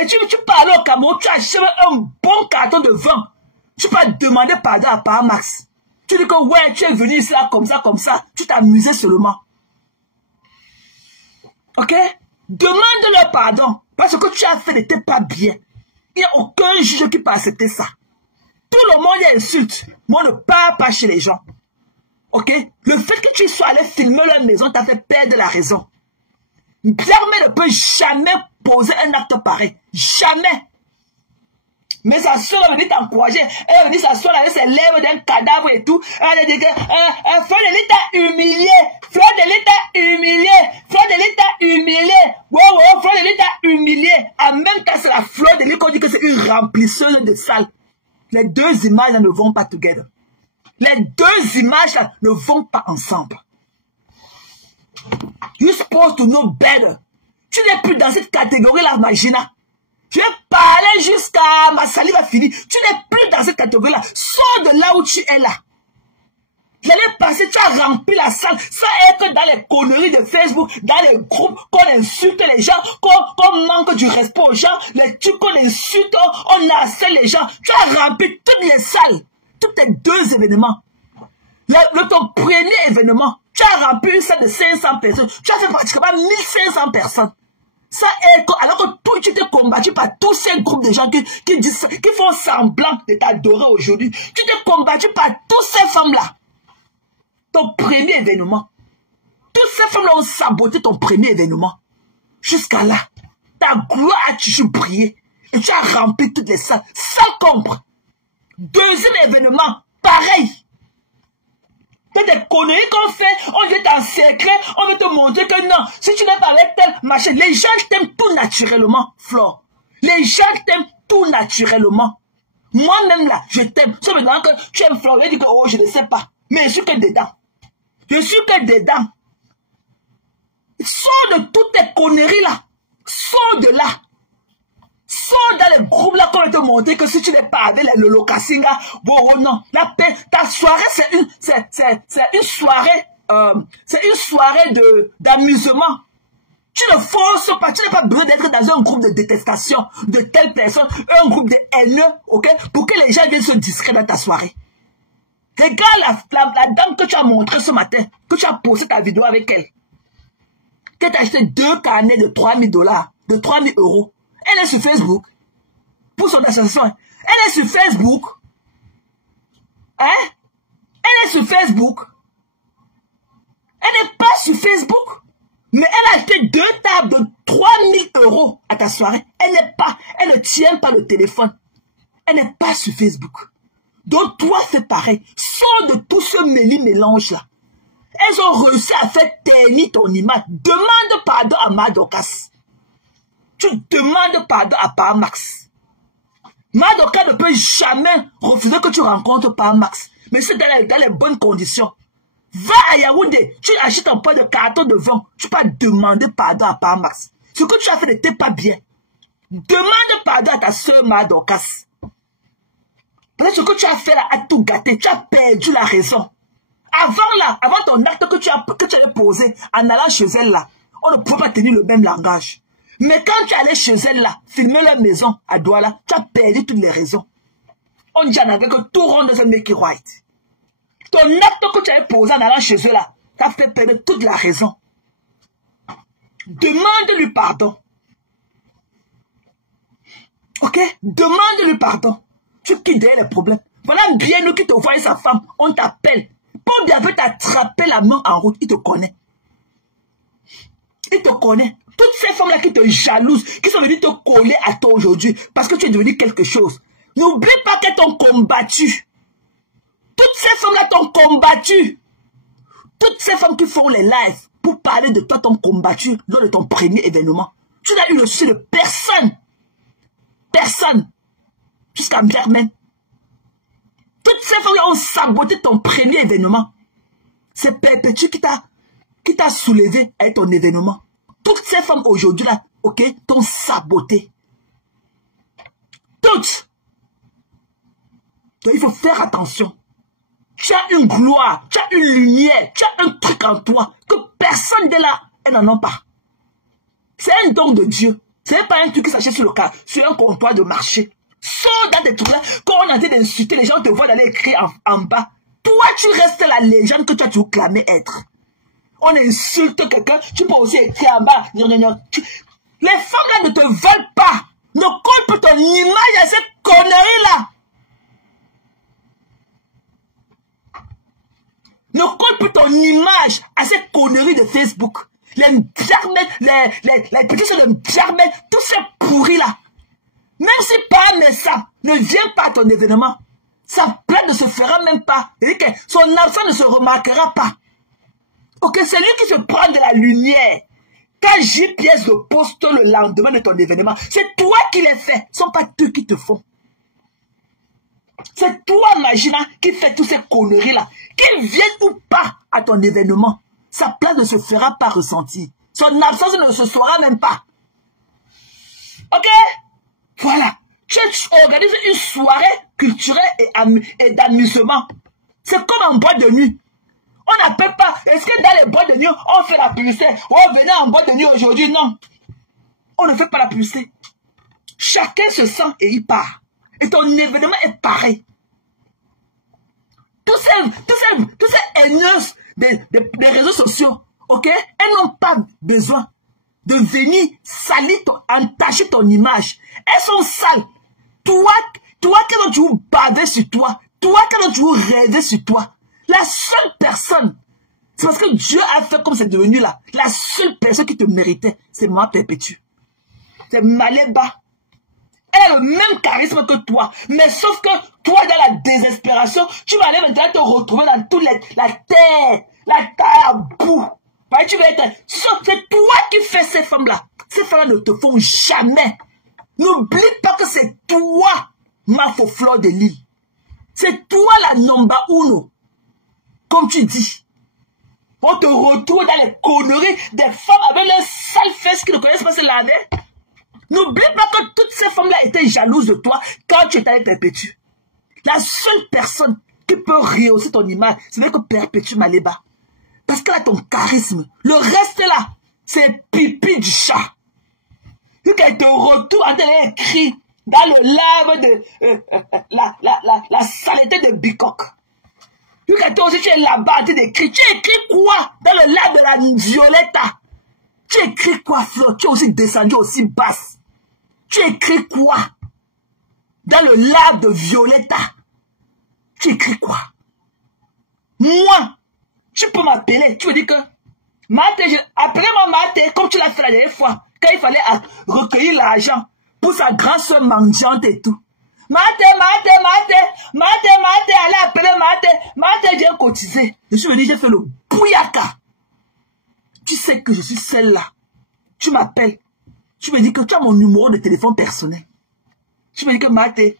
Et tu parles au Cameroun, tu achètes un bon carton de vin. Tu peux demander pardon à Paramax. Tu dis que ouais, tu es venu ici là comme ça. Tu t'amusais seulement. Ok? Demande-le pardon. Parce que tu as fait n'était pas bien. Il n'y a aucun juge qui peut accepter ça. Tout le monde y insulte. Moi, on ne parle pas chez les gens. Ok? Le fait que tu sois allé filmer leur maison t'a fait perdre la raison. Pierre ne peut jamais poser un acte pareil. Jamais. Mais sa soeur est venue t'encourager. Elle est venue s'asseoir avec ses lèvres d'un cadavre et tout. Elle a dit que Fleur de Lys t'a humilié. Fleur de Lys t'a humilié. Fleur de Lys t'a humilié. Wow, Fleur de Lys t'a humilié. En même temps, c'est la Fleur de Lys qu'on dit que c'est une remplisseuse de salles. Les deux images là, ne vont pas together. Les deux images là, ne vont pas ensemble. You're supposed to know better. Tu n'es plus dans cette catégorie là, Magina. Je vais parler jusqu'à ma salive a fini. Tu n'es plus dans cette catégorie-là. Sors de là où tu es là. L'année passée, tu as rempli la salle. Ça est que dans les conneries de Facebook, dans les groupes, qu'on insulte les gens, qu'on manque du respect aux gens, les trucs qu'on insulte, on harcèle les gens. Tu as rempli toutes les salles. Tous tes deux événements. Ton premier événement, tu as rempli une salle de 500 personnes. Tu as fait pratiquement 1500 personnes. Ça est alors que tout tu t'es combattu par tous ces groupes de gens qui font semblant de t'adorer aujourd'hui. Tu t'es combattu par toutes ces femmes-là. Ton premier événement. Toutes ces femmes-là ont saboté ton premier événement. Jusqu'à là, ta gloire a toujours brillé. Et tu as rempli toutes les salles sans comprendre. Deuxième événement, pareil. C'est des conneries qu'on fait, on veut t'encercler, on veut te montrer que non, si tu n'es pas avec tel machin, les gens t'aiment tout naturellement, Flore. Les gens t'aiment tout naturellement. Moi-même là, je t'aime. C'est maintenant que tu aimes Flore, je dis que oh, je ne sais pas. Mais je suis que dedans. Je suis que dedans. Sors de toutes tes conneries là. Sors de là. Sors dans les groupes là qu'on va te montrer que si tu n'es pas avec le locassinga, bon non, la paix, ta soirée c'est une soirée d'amusement. Tu ne forces pas, tu n'as pas besoin d'être dans un groupe de détestation de telle personne, un groupe de haineux, ok, pour que les gens viennent se distraire dans ta soirée. Regarde la dame que tu as montrée ce matin, que tu as posté ta vidéo avec elle, que tu as acheté 2 carnets de $3000, de 3000 €. Elle est sur Facebook. Pour son association. Elle est sur Facebook. Hein? Elle est sur Facebook. Elle n'est pas sur Facebook. Mais elle a acheté 2 tables de 3000 € à ta soirée. Elle ne tient pas le téléphone. Elle n'est pas sur Facebook. Donc toi fais pareil. Sors de tout ce mélange là. Elles ont réussi à faire ternir ton image. Demande pardon à Madokas. Tu demandes pardon à Paramax. Madoka ne peut jamais refuser que tu rencontres Paramax. Mais c'est dans les bonnes conditions. Va à Yaoundé, tu achètes un pot de carton de vin. Tu peux demander pardon à Paramax. Ce que tu as fait n'était pas bien. Demande pardon à ta soeur Madokas. Parce que ce que tu as fait là a tout gâté. Tu as perdu la raison. Avant ton acte que tu avais posé en allant chez elle là, on ne peut pas tenir le même langage. Mais quand tu es allé chez elle là, filmer leur maison à Douala, tu as perdu toutes les raisons. On dit en anglais que tout rond doesn't make it right. Ton acte que tu avais posé en allant chez eux là, t'as fait perdre toute la raison. Demande-lui pardon. Ok? Demande-lui pardon. Tu quittes derrière les problèmes. Voilà bien nous qui te voient sa femme, on t'appelle. Paul David t'a attrapé la main en route, il te connaît. Il te connaît. Toutes ces femmes-là qui te jalousent, qui sont venues te coller à toi aujourd'hui, parce que tu es devenu quelque chose. N'oublie pas qu'elles t'ont combattu. Toutes ces femmes-là t'ont combattu. Toutes ces femmes qui font les lives pour parler de toi t'ont combattu lors de ton premier événement. Tu n'as eu le souci de personne. Personne. Jusqu'à Germaine. Toutes ces femmes-là ont saboté ton premier événement. C'est Perpétue qui t'a soulevé avec ton événement. Toutes ces femmes aujourd'hui là, ok, t'ont saboté. Toutes. Donc il faut faire attention. Tu as une gloire, tu as une lumière, tu as un truc en toi que personne de là, elles n'en ont pas. C'est un don de Dieu. Ce n'est pas un truc qui s'achète sur un comptoir de marché. Sors dans des trucs là, quand on a dit d'insulter, les gens te voient d'aller écrire en bas. Toi, tu restes la légende que tu as toujours clamé être. On insulte quelqu'un, tu peux aussi écrire en bas. Les femmes là ne te veulent pas. Ne colle pas ton image à cette connerie là. Ne colle plus ton image à cette connerie de Facebook. Les pétitions de Germaine, tous ces pourris là. Même si pas mais ça ne vient pas à ton événement, sa plainte ne se fera même pas. Et que son absence ne se remarquera pas. Ok, c'est lui qui se prend de la lumière. Quand JPS le poste le lendemain de ton événement, c'est toi qui les fais. Ce ne sont pas eux qui te font. C'est toi, Magina, qui fait toutes ces conneries-là. Qu'ils viennent ou pas à ton événement, sa place ne se fera pas ressentir. Son absence ne se saura même pas. Ok? Voilà. Tu organises une soirée culturelle et d'amusement. C'est comme en boîte de nuit. On n'appelle pas. Est-ce que dans les boîtes de nuit, on fait la publicité? Oh, venez en boîte de nuit aujourd'hui. Non. On ne fait pas la publicité. Chacun se sent et il part. Et ton événement est pareil. Tous ces haineuses des réseaux sociaux, ok? Elles n'ont pas besoin de venir salir, entacher ton image. Elles sont sales. Toi qui as toujours bavé sur toi, toi qui as toujours rêvé sur toi, la seule personne, c'est parce que Dieu a fait comme c'est devenu là, la seule personne qui te méritait, c'est moi, Perpétue. C'est Maléba. Elle a le même charisme que toi. Mais sauf que toi, dans la désespération, tu vas aller maintenant te retrouver dans toute la terre à bout. Tu vas être... C'est toi qui fais ces femmes-là. Ces femmes-là ne te font jamais. N'oublie pas que c'est toi, ma faux fleur de l'île. C'est toi la number uno. Comme tu dis. On te retrouve dans les conneries des femmes avec leurs sales fesses qui ne connaissent pas se laver. N'oublie pas que toutes ces femmes-là étaient jalouses de toi quand tu étais avec Perpétue. La seule personne qui peut rehausser ton image, c'est que Perpétue Maléba. Parce qu'elle a ton charisme. Le reste là, c'est pipi du chat. Vu qu'elle te retrouve en train d'écrire dans le lave de la saleté de Bicoque. Vu que toi aussi tu es là-bas en train d'écrire. Tu écris quoi dans le lave de la Violetta? Tu écris quoi, Fleur? Tu es aussi descendu aussi basse. Tu écris quoi dans le lave de Violetta? Tu écris quoi? Moi, tu peux m'appeler. Tu veux dire que Maté, appelez-moi Maté comme tu l'as fait la dernière fois. Quand il fallait recueillir l'argent pour sa grande soeur mendiante et tout. Maté, allez appeler Maté, j'ai cotisé. Je suis venu, j'ai fait le bouyaka. Tu sais que je suis celle-là. Tu m'appelles. Tu me dis que tu as mon numéro de téléphone personnel. Tu me dis que Maté,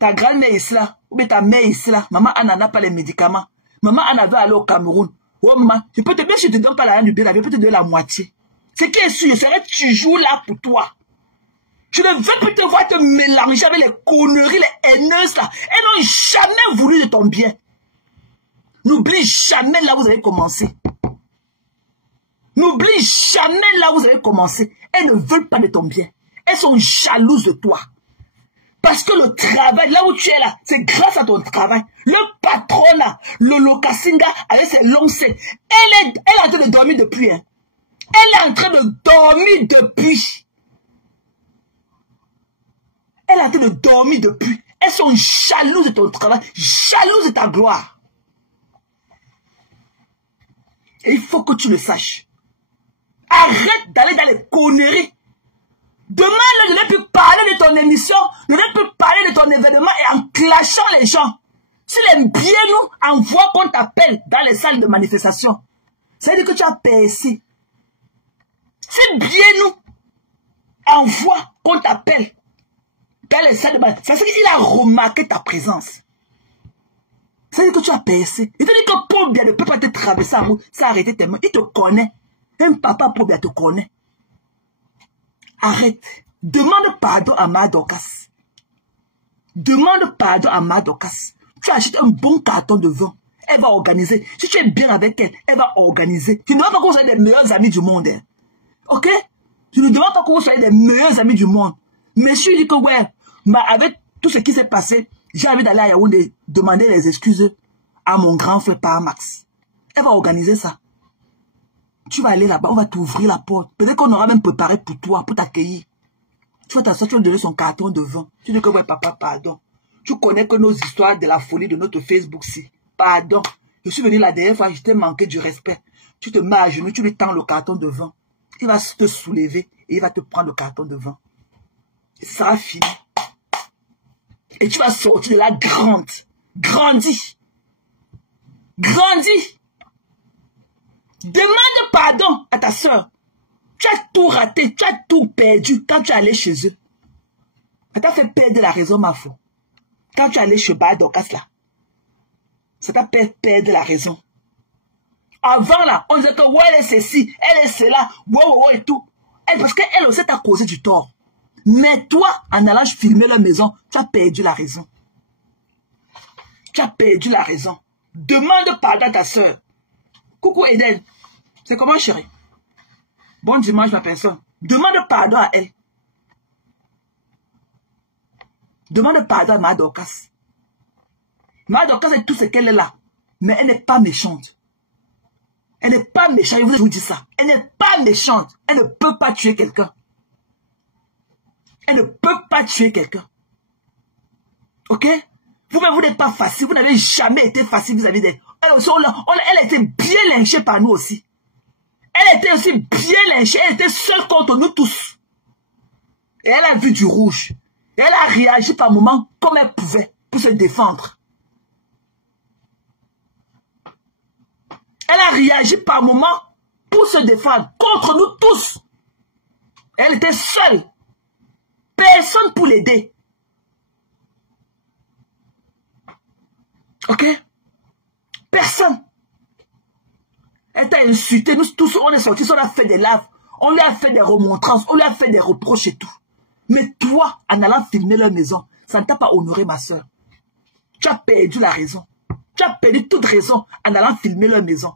ta grand-mère ici là, ou bien ta mère ici là, maman Anna n'a pas les médicaments. Maman Anna veut aller au Cameroun. Oh maman, je peux te dire, je te donne pas l'argent du bien, je peux te donner la moitié. Ce qui est sûr, je serai toujours là pour toi. Je ne veux plus te voir te mélanger avec les conneries, les haineuses là. Elles n'ont jamais voulu de ton bien. N'oublie jamais là où vous avez commencé. N'oublie jamais là où vous avez commencé. Elles ne veulent pas de ton bien. Elles sont jalouses de toi. Parce que le travail, là où tu es là, c'est grâce à ton travail. Le patron là, le Lokasinga, avec ses longs seins, elle est en train de dormir depuis. Hein. Elle est en train de dormir depuis. Elle est en train de dormir depuis. Elles sont jalouses de ton travail, jalouses de ta gloire. Et il faut que tu le saches. Arrête d'aller dans les conneries. Demande de ne plus parler de ton émission, de ne plus parler de ton événement et en clashant les gens. Si les biens nous envoient qu'on t'appelle dans les salles de manifestation, c'est-à-dire que tu as percé. Si bien nous envoie qu'on t'appelle dans les salles de manifestation, c'est-à-dire qu'il a remarqué ta présence. C'est-à-dire que tu as percé. Il te dit que Paul Biya ne peut pas te traverser en route, ça a arrêté tes mains. Il te connaît. Un papa Paul Biya te connaît. Arrête. Demande pardon à Ma Dorcas. Demande pardon à Ma Dorcas. Tu achètes un bon carton de vin. Elle va organiser. Si tu es bien avec elle, elle va organiser. Tu ne demandes pas que vous soyez les meilleurs amis du monde. Hein. Ok? Tu ne demandes pas que vous soyez les meilleurs amis du monde. Mais si je dis que ouais, avec tout ce qui s'est passé, j'ai envie d'aller à Yaoundé demander les excuses à mon grand frère Paramax. Elle va organiser ça. Tu vas aller là-bas, on va t'ouvrir la porte. Peut-être qu'on aura même préparé pour toi, pour t'accueillir. Tu vas t'asseoir, tu vas lui donner son carton de vin. Tu dis que ouais, papa, pardon. Tu connais que nos histoires de la folie de notre Facebook, si. Pardon. Je suis venu la dernière fois, je t'ai manqué du respect. Tu te mets à genoux, tu lui tends le carton de vin. Il va te soulever et il va te prendre le carton de vin. Et ça sera fini. Et tu vas sortir de là grande. Grandis. Grandis. Demande pardon à ta soeur. Tu as tout raté, tu as tout perdu quand tu es allé chez eux. Ça t'a fait perdre la raison, ma foi. Quand tu es allé chez Ma Dorcas là, ça t'a fait perdre la raison. Avant là, on disait que ouais, elle est ceci, elle est cela, ouais, et tout. Parce qu'elle aussi t'a causé du tort. Mais toi, en allant filmer leur maison, tu as perdu la raison. Tu as perdu la raison. Demande pardon à ta soeur. Coucou Eden. C'est comment, chérie? Bon dimanche, ma personne. Demande pardon à elle. Demande pardon à Ma Dorcas. Ma Dorcas est tout ce qu'elle est là. Mais elle n'est pas méchante. Elle n'est pas méchante, je vous dis ça. Elle n'est pas méchante. Elle ne peut pas tuer quelqu'un. Elle ne peut pas tuer quelqu'un. Ok? Vous-même, vous n'êtes pas facile. Vous n'avez jamais été facile vis-à-vis d'elle. Elle a été bien lynchée par nous aussi. Elle était aussi bien lynchée. Elle était seule contre nous tous. Et elle a vu du rouge. Et elle a réagi par moments comme elle pouvait pour se défendre. Elle a réagi par moments pour se défendre contre nous tous. Elle était seule. Personne pour l'aider. Ok? Personne. Elle t'a insulté. Nous tous, on est sortis, on a fait des lives. On lui a fait des remontrances. On lui a fait des reproches et tout. Mais toi, en allant filmer leur maison, ça ne t'a pas honoré, ma soeur. Tu as perdu la raison. Tu as perdu toute raison en allant filmer leur maison.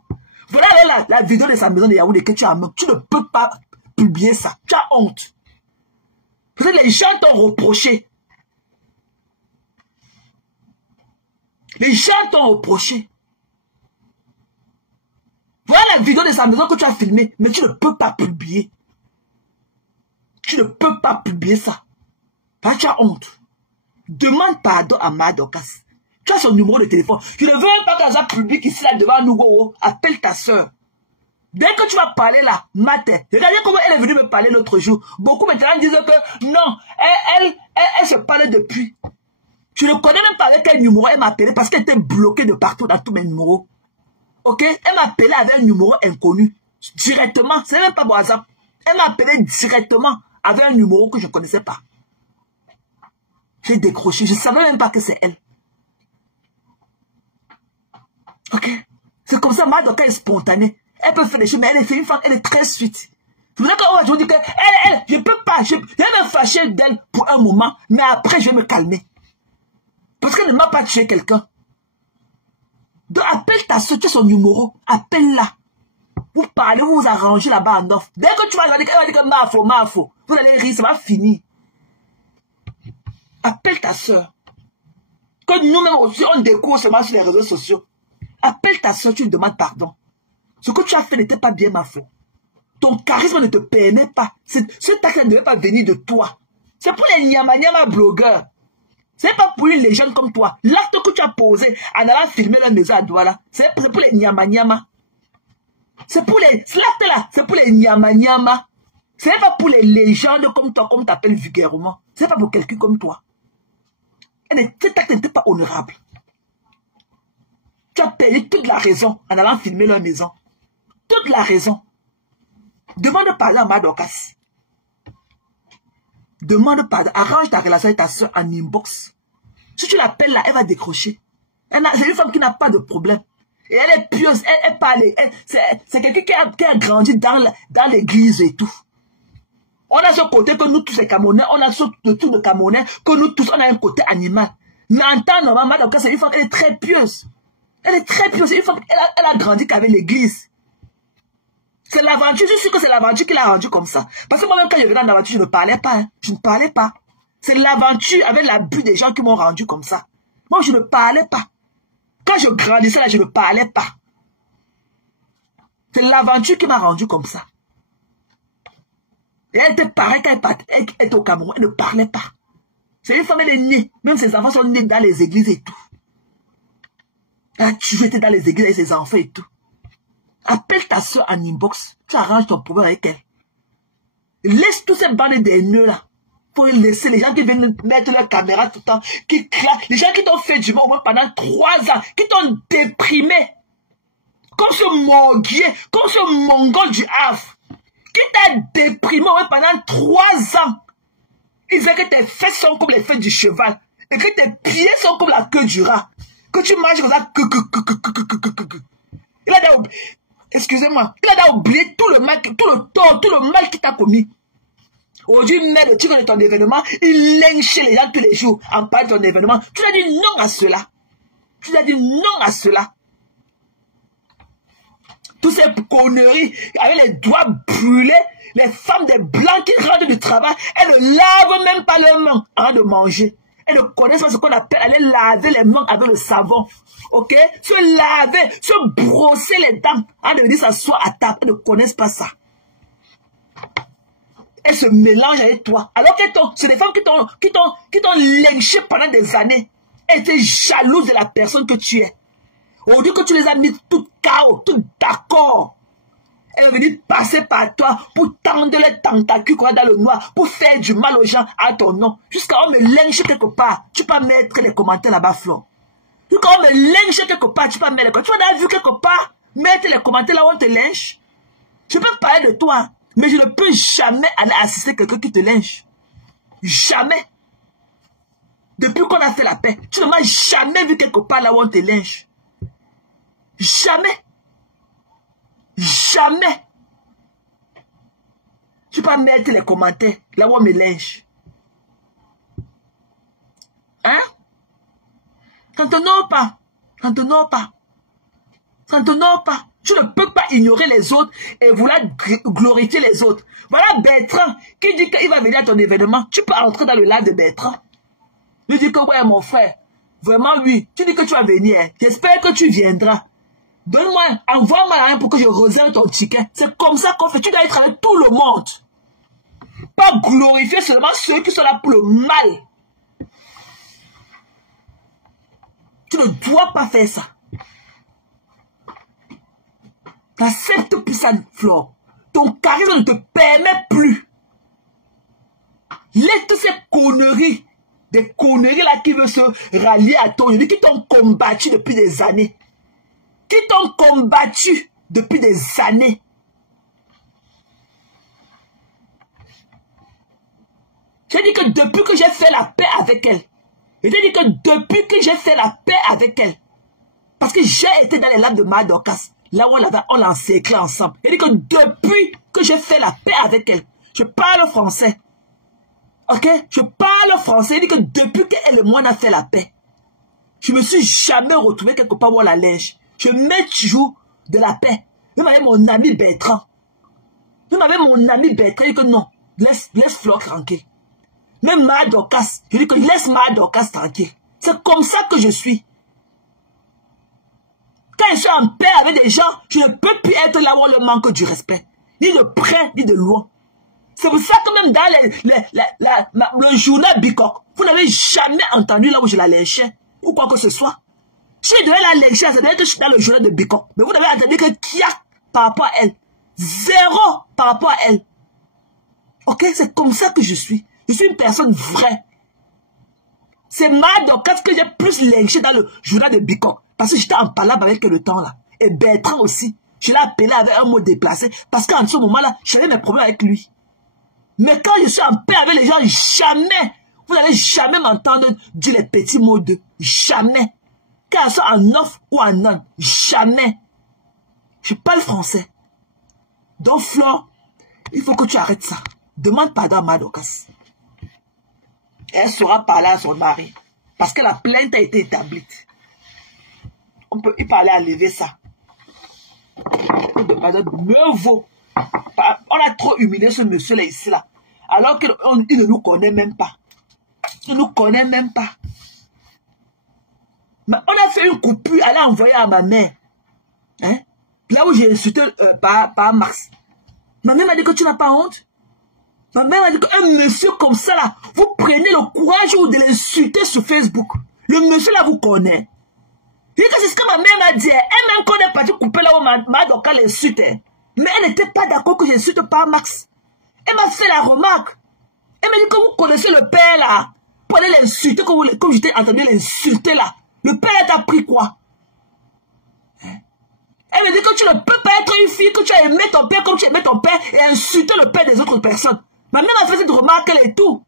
Voilà la vidéo de sa maison de Yaoundé que tu as amenée. Tu ne peux pas publier ça. Tu as honte. Parce que les gens t'ont reproché. Les gens t'ont reproché. Voilà la vidéo de sa maison que tu as filmée, mais tu ne peux pas publier. Tu ne peux pas publier ça. Là, tu as honte. Demande pardon à Ma Dorcas. Tu as son numéro de téléphone. Je ne veux même pas qu'elle soit publique ici, là, devant nous. Appelle ta soeur. Dès que tu vas parler là, Maté, regardez comment elle est venue me parler l'autre jour. Beaucoup maintenant disent que non, elle se parlait depuis. Je ne connais même pas avec quel numéro elle m'a appelé parce qu'elle était bloquée de partout dans tous mes numéros. Ok? Elle m'a appelé avec un numéro inconnu. Directement. C'est même pas WhatsApp. Elle m'a appelé directement avec un numéro que je ne connaissais pas. J'ai décroché. Je ne savais même pas que c'est elle. Ok? C'est comme ça, Ma Dorcas est spontanée. Elle peut faire des choses, mais elle est une femme, elle est très suite. C'est pour ça qu'on va dire que je ne peux pas, je vais me fâcher d'elle pour un moment, mais après je vais me calmer. Parce qu'elle ne m'a pas tué quelqu'un. Donc appelle ta soeur, tu as son numéro, appelle-la. Vous parlez, vous vous arrangez là-bas en offre. Dès que tu vas regarder, elle va dire que ma faux. Vous allez rire, ça va finir. Appelle ta soeur. Que nous-mêmes aussi, on découvre seulement sur les réseaux sociaux. Appelle ta soeur, tu lui demandes pardon. Ce que tu as fait n'était pas bien, ma foi. Ton charisme ne te permet pas. Ce taxe ne devait pas venir de toi. C'est pour les nyama blogueurs. C'est pas pour une légende comme toi. L'acte que tu as posé en allant filmer la maison à Douala, c'est pour les nyama. C'est pour les... là, c'est pour les nyama. Ce n'est pas pour les légendes comme toi, comme t'appelles vulgairement. Ce n'est pas pour quelqu'un comme toi. Cet acte n'était pas honorable. Tu as perdu toute la raison en allant filmer leur maison. Toute la raison. Demande pardon à Madokas. Demande pardon. Arrange ta relation avec ta soeur en inbox. Si tu l'appelles là, elle va décrocher. C'est une femme qui n'a pas de problème. Et elle est pieuse, elle parle. C'est quelqu'un qui a grandi dans l'église et tout. On a ce côté que nous tous les Camerounais, on a ce tout de Camerounais, que nous tous, on a un côté animal. Mais en temps normal, Madokas, c'est une femme, elle est très pieuse. Elle est très pieuse. Une femme, elle a grandi qu'avec l'église. C'est l'aventure, je suis sûr que c'est l'aventure qui l'a rendu comme ça. Parce que moi-même, quand je venais en aventure, je ne parlais pas. Hein. Je ne parlais pas. C'est l'aventure avec l'abus des gens qui m'ont rendu comme ça. Moi, je ne parlais pas. Quand je grandissais là, je ne parlais pas. C'est l'aventure qui m'a rendu comme ça. Et elle était pareille quand elle était au Cameroun. Elle ne parlait pas. C'est une femme, elle est née. Même ses enfants sont nés dans les églises et tout. Elle a toujours été dans les églises avec ses enfants et tout. Appelle ta soeur en inbox. Tu arranges ton problème avec elle. Laisse tous ces bandes d'haineux là. Faut laisser les gens qui viennent mettre leur caméra tout le temps, qui claquent. Les gens qui t'ont fait du mal au moins pendant 3 ans, qui t'ont déprimé. Comme ce morguier, comme ce mongol du Havre. Qui t'a déprimé au moins pendant 3 ans. Il disait que tes fesses sont comme les fesses du cheval. Et que tes pieds sont comme la queue du rat. Que tu manges comme ça. Il a dit, excusez-moi, il a déjà oublié tout le mal, tout le tort, tout le mal qu'il t'a commis. Aujourd'hui, mais le titre de ton événement, il lynche les gens tous les jours en parlant de ton événement. Tu lui as dit non à cela. Tu lui as dit non à cela. Toutes ces conneries, avec les doigts brûlés, les femmes des blancs qui rentrent du travail, elles ne lavent même pas leurs mains avant de manger. Elles ne connaissent pas ce qu'on appelle aller laver les mains avec le savon. Ok? Se laver, se brosser les dents avant de venir s'asseoir à table. Elles ne connaissent pas ça. Elles se mélangent avec toi. Alors que c'est des femmes qui t'ont lynché pendant des années. Elles étaient jalouses de la personne que tu es. Aujourd'hui que tu les as mis toutes KO, toutes d'accord. Elle est venue passer par toi pour tendre les tentacules dans le noir, pour faire du mal aux gens à ton nom. Jusqu'à on me lynche quelque part. Tu peux mettre les commentaires là-bas, Flo. Jusqu'à on me lynche quelque part, tu peux mettre les commentaires. Tu as vu quelque part, mettre les commentaires là où on te lynche. Je peux parler de toi, mais je ne peux jamais aller assister quelqu'un qui te lynche. Jamais. Depuis qu'on a fait la paix, tu ne m'as jamais vu quelque part là où on te lynche. Jamais. Jamais. Tu peux mettre les commentaires là où on me lynche. Hein? Ça ne t'honore pas. Ça ne t'honore pas. Ça ne t'honore pas. Tu ne peux pas ignorer les autres et vouloir glorifier les autres. Voilà Bertrand qui dit qu'il va venir à ton événement. Tu peux entrer dans le live de Bertrand. Il dit que ouais mon frère, vraiment oui, tu dis que tu vas venir. J'espère que tu viendras. Donne-moi, envoie-moi la main pour que je réserve ton ticket. C'est comme ça qu'on fait. Tu dois être avec tout le monde. Pas glorifier seulement ceux qui sont là pour le mal. Tu ne dois pas faire ça. T'acceptes plus ça, Flore. Ton charisme ne te permet plus. Laisse toutes ces conneries. Des conneries là qui veulent se rallier à toi. Qui t'ont combattu depuis des années. Qui t'ont combattu depuis des années. J'ai dit que depuis que j'ai fait la paix avec elle. J'ai dit que depuis que j'ai fait la paix avec elle. Parce que j'ai été dans les lacs de Madokas. Là où on l'a encerclé ensemble. J'ai dit que depuis que j'ai fait la paix avec elle. Je parle français. Ok? Je parle français. J'ai dit que depuis qu'elle et moi on a fait la paix. Je me suis jamais retrouvé quelque part où on la lèche. Je mets toujours de la paix. Même avec mon ami Bertrand. Même avec mon ami Bertrand, il dit que non, laisse Flore tranquille. Même Madokas, je dis que laisse Madokas tranquille. C'est comme ça que je suis. Quand je suis en paix avec des gens, je ne peux plus être là où on leur manque du respect. Ni de près, ni de loin. C'est pour ça que même dans le journal Bicok, vous n'avez jamais entendu là où je la léchais. Ou quoi que ce soit. Si je devais la lécher, ça devait être dans le journal de Bicok. Mais vous n'avez entendu que Kia par rapport à elle. 0 par rapport à elle. Ok, c'est comme ça que je suis. Je suis une personne vraie. C'est Mad Dorcas que j'ai plus lynché dans le journal de Bicon. Parce que j'étais en palabre avec le temps là. Et Bertrand aussi. Je l'ai appelé avec un mot déplacé. Parce qu'en ce moment-là, j'avais mes problèmes avec lui. Mais quand je suis en paix avec les gens, jamais, vous n'allez jamais m'entendre dire les petits mots de jamais. Qu'elle soit en off ou en on, jamais. Je parle français. Donc Flore, il faut que tu arrêtes ça. Demande pardon à Mad Dorcas. Elle saura parler à son mari. Parce que la plainte a été établie. On peut y parler à lever ça. Mieux vaut. On a trop humilié ce monsieur-là ici, là. Alors qu'il ne nous connaît même pas. Il ne nous connaît même pas. Mais on a fait une coupure, elle a envoyé à ma mère. Hein? Là où j'ai insulté par Max. Ma mère m'a dit que tu n'as pas honte. Ma mère m'a dit qu'un monsieur comme ça, là, vous prenez le courage de l'insulter sur Facebook. Le monsieur, là, vous connaît. Et c'est ce que ma mère m'a dit. Elle-même connaît pas de couper là où Mad Dorcas l'insultait. Mais elle n'était pas d'accord que j'insulte pas Max. Elle m'a fait la remarque. Elle m'a dit que vous connaissez le père là. Pour aller l'insulter comme j'étais entendu l'insulter là. Le père là t'a pris quoi? Elle m'a dit que tu ne peux pas être une fille, que tu as aimé ton père comme tu aimais ton père et insulter le père des autres personnes. Ma mère m'a fait cette remarque et tout.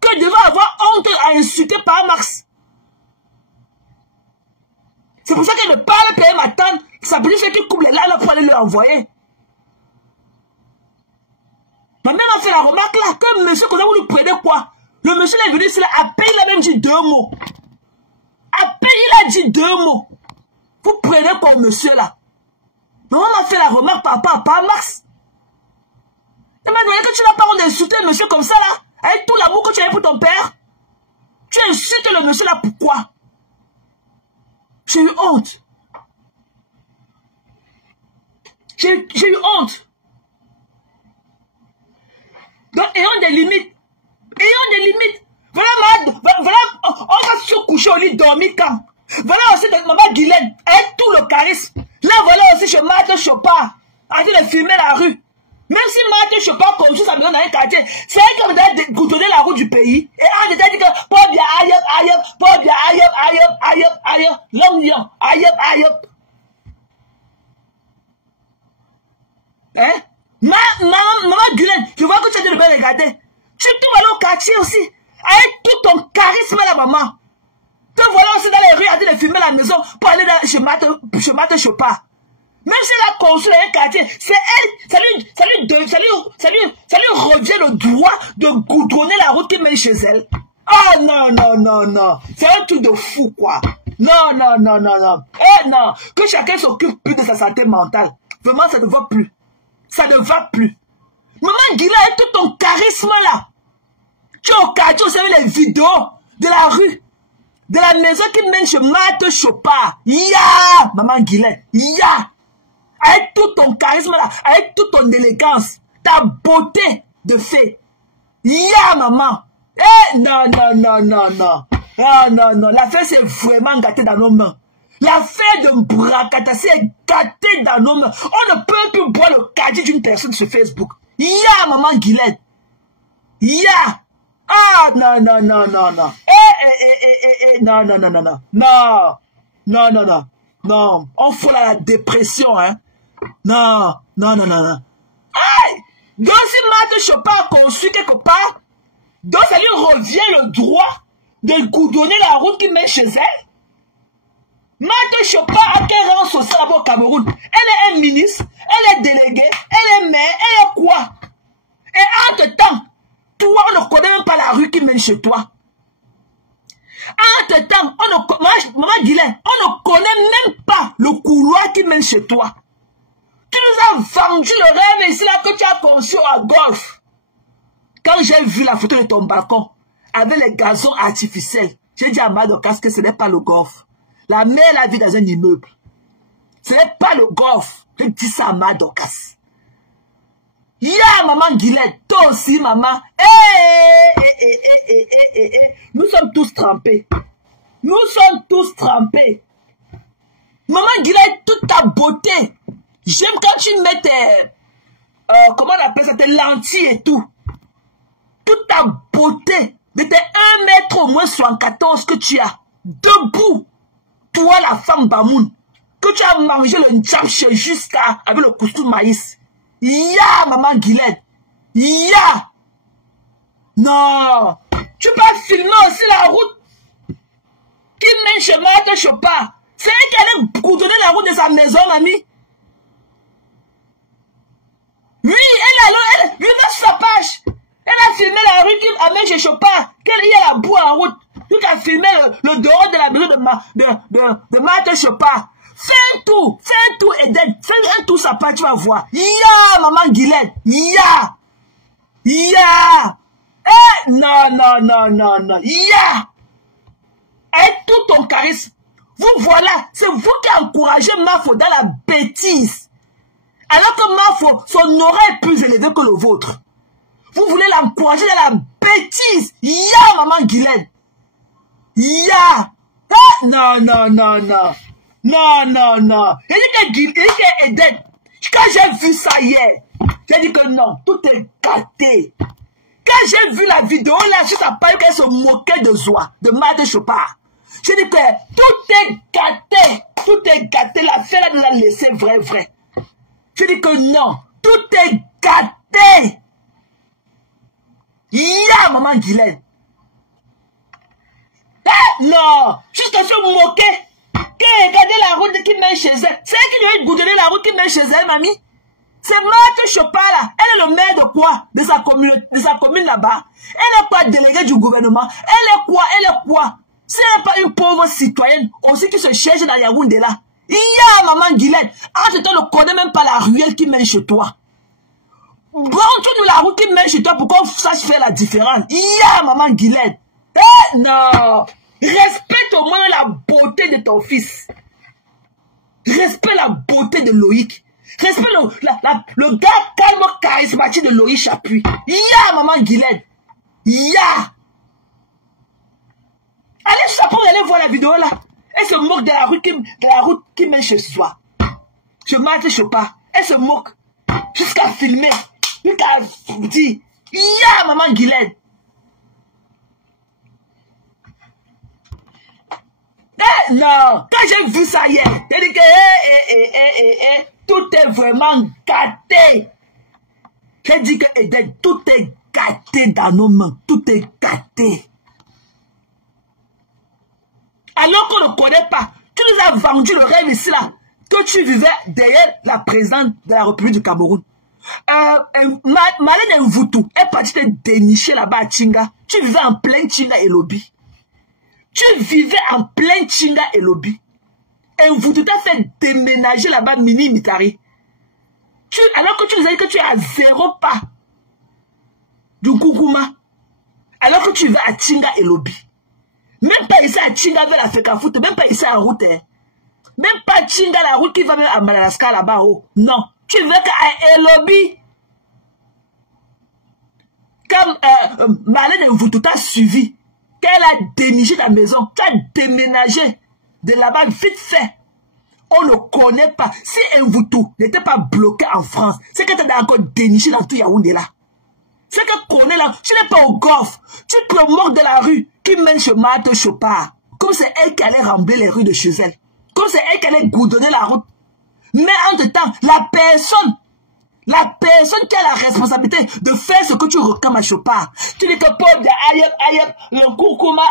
Que je devais avoir honte à insulter par Max. C'est pour ça qu'elle ne parle pas ma tante. Ça veut dire qu'elle coupe les larmes pour aller lui envoyer. Ma mère m'a fait la remarque là, que monsieur, quand vous lui prenez quoi? Le monsieur est venu ici là, à peine il a même dit 2 mots. À peine il a dit 2 mots. Vous prenez quoi monsieur là? Maman m'a fait la remarque par rapport à Max. Elle m'a dit que tu n'as pas honte d'insulter un monsieur comme ça là, avec tout l'amour que tu as pour ton père. Tu insultes le monsieur là, pourquoi? J'ai eu honte. J'ai eu honte. Donc, ayons des limites. Ayons des limites. Voilà, on va se coucher au lit, dormir quand? Voilà aussi maman Guylaine, avec tout le charisme. Là, voilà aussi chez Marthe Chopard, en train de filmer la rue. Même si Marthe Chopard construit sa maison dans un quartier, c'est elle qui va goudronner la route du pays. Et on a dit que, pas bien, aïe, l'homme lion, aïe. Hein? Maman Guylaine, je vois que tu as de bien regarder. Tu te vois au quartier aussi, avec tout ton charisme là, maman. Te voilà aussi dans les rues à dire de filmer la maison pour aller chez Marthe Chopard. Même si elle a construit un quartier, c'est elle, ça lui revient le droit de goudronner la route qui mène chez elle. Oh non. C'est un truc de fou, quoi. Non. Eh non, que chacun s'occupe plus de sa santé mentale. Vraiment, ça ne va plus. Ça ne va plus. Maman Guilla, avec tout ton charisme là. Tu es au quartier, vous savez les vidéos de la rue. De la maison qui mène chez Marthe Chopard. Ya! Maman Guilain. Ya! Avec tout ton charisme là. Avec toute ton élégance. Ta beauté de fée. Ya, maman. Eh, non. Ah, non. L'affaire c'est vraiment gâté dans nos mains. L'affaire de Mbrakatasi est gâtée dans nos mains. On ne peut plus boire le caddie d'une personne sur Facebook. Ya, maman Guilain. Ya! Ah, non. Non. On fout là la dépression, hein. Non. Aïe! Donc, si Marthe Chopard a construit quelque part, donc ça lui revient le droit de goudronner la route qui mène chez elle. Marthe Chopard a quel rang social là-bas au Cameroun? Elle est un ministre, elle est déléguée, elle est maire, elle est quoi? Et entre-temps, toi, on ne connaît même pas la rue qui mène chez toi. Entre-temps, maman Guylain, on ne connaît même pas le couloir qui mène chez toi. Tu nous as vendu le rêve ici là que tu as conçu à golf. Quand j'ai vu la photo de ton balcon avec les gazons artificiels, j'ai dit à Mad Dorcas que ce n'est pas le golf. La mère la vit dans un immeuble. Ce n'est pas le golf. Je dis ça à Mad Dorcas. Ya, maman Guylain, toi aussi, maman. Nous sommes tous trempés. Maman Guylain, toute ta beauté, J'aime quand tu mets tes... comment on appelle ça? Tes lentilles et tout. Toute ta beauté de tes 1 mètre au moins 74 que tu as. Debout. Toi, la femme Bamoun. Que tu as mangé le njapche jusqu'à... avec le couscous maïs. Ya, maman Guylaine. Ya. Non. Tu peux filmer aussi la route qui mène chez Maître Chopard. C'est elle qui allait coudonner la route de sa maison, mamie. Oui, elle lui sur sa page. Elle a filmé la rue qui amène chez Chopard. Qu'elle y a la boue en route. Tu as filmé le dehors de la maison de Maître Chopard. Fais un tour, Eden. Fais un tour sa page, tu vas voir. Ya, maman Guylaine. Ya. Ya. Eh, non. Ya. Et tout ton charisme. Vous voilà, c'est vous qui encouragez Mafo dans la bêtise. Alors que Mafo, son aura est plus élevé que le vôtre. Vous voulez l'encourager dans la bêtise. Ya, maman Guylaine. Ya. Eh, non. Il dit que Eden. Quand j'ai vu ça hier, j'ai dit que non, tout est gâté. Quand j'ai vu la vidéo là, je sais pas qu'elle se moquait de Zoa, de Maître Chopard. J'ai dit que tout est gâté. La fille nous a laissé vrai. J'ai dit que non, tout est gâté. Ya, maman Guylaine. Eh, non, jusqu'à se moquer. Regardez la route qui mène chez elle. C'est elle qui lui a goudonné la route qui mène chez elle, mamie. C'est Maître Chopard là. Elle est le maire de quoi? De sa commune là-bas. Elle est pas déléguée du gouvernement. Elle est quoi? Si elle n'est pas une pauvre citoyenne, aussi qui se cherche dans Yaoundé là. Il y a maman Guylaine. Ah, tu ne connais même pas la ruelle qui mène chez toi. Montre-nous la route qui mène chez toi pour qu'on sache faire la différence. Il y a maman Guylaine. Eh non. Respecte au moins la beauté de ton fils. Respecte la beauté de Loïc. Respecte le gars calme, charismatique de Loïc Chapuis. Ya, maman Guylaine. Ya. Allez sur ça pour aller voir la vidéo là. Elle se moque de la route qui mène chez soi. Je m'attache pas. Elle se moque. Jusqu'à filmer. Jusqu'à dire. Ya, maman Guylaine. Eh non, quand j'ai vu ça hier, j'ai dit que tout est vraiment gâté. J'ai dit que Eden, tout est gâté dans nos mains, tout est gâté. Alors qu'on ne connaît pas, tu nous as vendu le rêve ici là, que tu vivais derrière la présidente de la République du Cameroun. Marlène Mvoutou est partie te dénicher là-bas à Tchinga. Tu vivais en plein Tchinga et Lobby. Tu vivais en plein Tchinga et Lobby. Et vous tout à fait déménager là-bas, Mini Mitari. Alors que tu nous as dit que tu es à 0 pas du Gougouma. Alors que tu vas à Tchinga et Lobby. Même pas ici à Tchinga vers la Fekafout, même pas ici en route. Hein. Même pas Tchinga, la route qui va même à Madagascar là-bas. Oh. Non. Tu veux qu'à Lobby. Comme Marlène Mvoutou t'a suivi. Elle a déniché ta maison, tu as déménagé de là-bas vite fait. On ne connaît pas. Si Mvoutou n'était pas bloqué en France, c'est que tu as encore déniché dans tout Yaoundé là. C'est que connaît là, tu n'es pas au golf. Tu te moques de la rue qui mène chez Maître Chopard. Comme c'est elle qui allait rembler les rues de chez elle. Comme c'est elle qui allait goudonner la route. Mais entre-temps, la personne qui a la responsabilité de faire ce que tu réclames à Chopard. Tu dis que pauvre de aïe, le koukouma,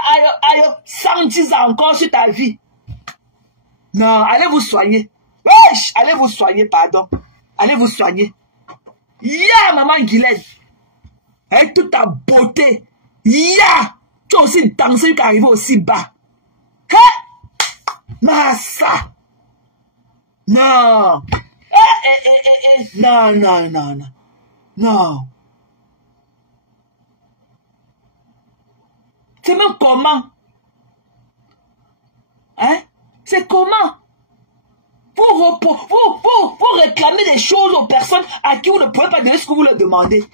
aïe, 110 ans encore sur ta vie. Non, allez vous soigner. Wesh, allez vous soigner, pardon. Allez vous soigner. Ya, maman Guylaine. Avec toute ta beauté. Ya, tu as aussi dansé jusqu'à arriver aussi bas. Hein? Massa. Non. Non. C'est même comment? Hein? C'est comment? Vous réclamez des choses aux personnes à qui vous ne pouvez pas donner ce que vous leur demandez.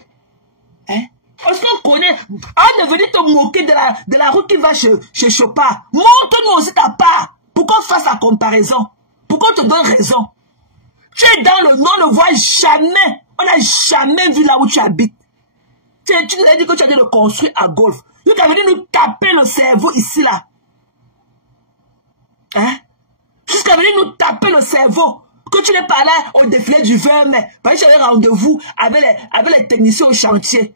Hein? Parce qu'on connaît, on est venu te moquer de la route qui va chez Chopard. Montre-nous aussi ta part pour qu'on fasse la comparaison. Pour qu'on te donne raison. Tu es dans le nord, on ne voit jamais. On n'a jamais vu là où tu habites. Tu nous as dit que tu as dû le construire à Golf. Tu as venu nous taper le cerveau ici, là. Hein? Jusqu'à venir nous taper le cerveau. Que tu n'es pas là au défilé du 20 mai. Parce que tu avais rendez-vous avec les techniciens au chantier.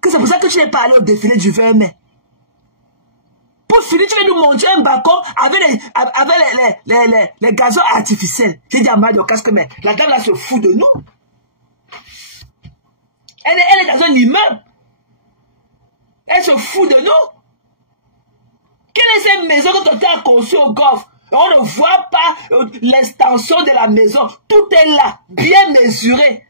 Que c'est pour ça que tu n'es pas allé au défilé du 20 mai. Pour finir, tu veux nous montrer un balcon avec les gazons artificiels. J'ai dit à Mado Casque, mais la dame là se fout de nous. Elle est dans un immeuble. Elle se fout de nous. Quelle est cette maison que tu as conçue au golf? On ne voit pas l'extension de la maison. Tout est là, bien mesuré.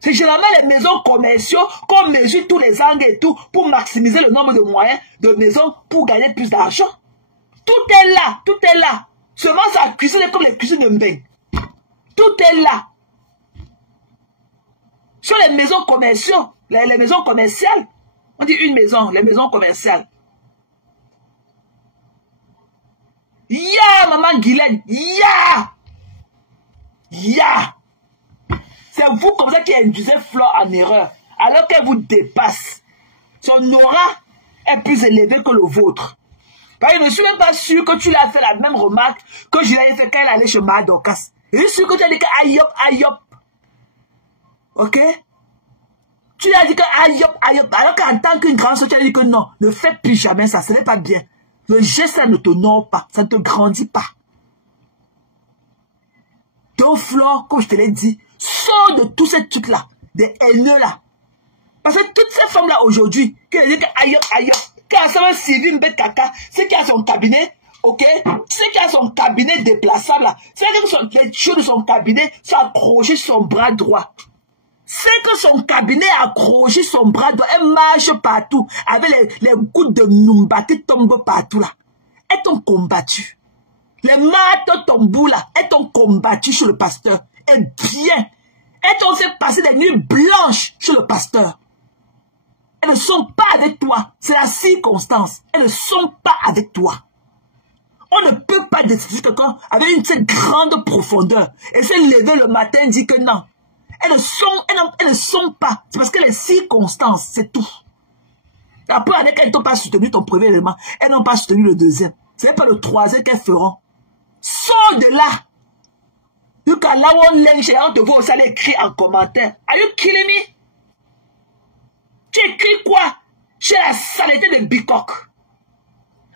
C'est généralement les maisons commerciaux qu'on mesure tous les angles et tout pour maximiser le nombre de moyens de maisons pour gagner plus d'argent. Tout est là, tout est là. Seulement sa cuisine est comme les cuisines de Mbeng. Tout est là. Sur les maisons commerciaux, les maisons commerciales, on dit une maison, les maisons commerciales. Ya, maman Guylaine, ya! Ya! C'est vous comme ça qui induisez Flore en erreur, alors qu'elle vous dépasse. Son aura est plus élevée que le vôtre. Parce que je ne suis même pas sûr que tu lui as fait la même remarque que je l'avais fait quand elle allait chez Madokas. Je suis sûr que tu as dit que aïop, aïop. Ok? Tu lui as dit que aïop, aïop. Alors qu'en tant qu'une grande soeur, tu as dit que non, ne fais plus jamais ça, ce n'est pas bien. Le geste, ça ne t'honore pas, ça ne te grandit pas. Donc, Flore, comme je te l'ai dit, sors de tous ces trucs-là, des haineux là. Parce que toutes ces femmes-là aujourd'hui, qui disent que aïe, aïe, quand ça va Sylvie Mbet Kaka, c'est qui a son cabinet, ok? C'est qui a son cabinet déplaçable là. C'est que les choses de son cabinet sont accrochées sur son bras droit. C'est que son cabinet a accroché son bras droit. Elle marche partout avec les gouttes de Numba qui tombent partout là. Elles t'ont combattu. Les maths tombent là. Elles t'ont combattu sur le pasteur. Et bien. Elles t'ont fait passer des nuits blanches sur le pasteur. Elles ne sont pas avec toi. C'est la circonstance. Elles ne sont pas avec toi. On ne peut pas décider quelqu'un avec une telle grande profondeur. Et se lever le matin et dire que non. Elles ne sont pas. C'est parce que les circonstances, c'est tout. Après, avec elles n'ont pas soutenu ton premier élément. Elles n'ont pas soutenu le deuxième. Ce n'est pas le troisième qu'elles feront. Sors de là. You can là où on te voit aussi aller écrire en commentaire. Are you kidding me? Tu écris quoi? Chez la saleté de Bicoque.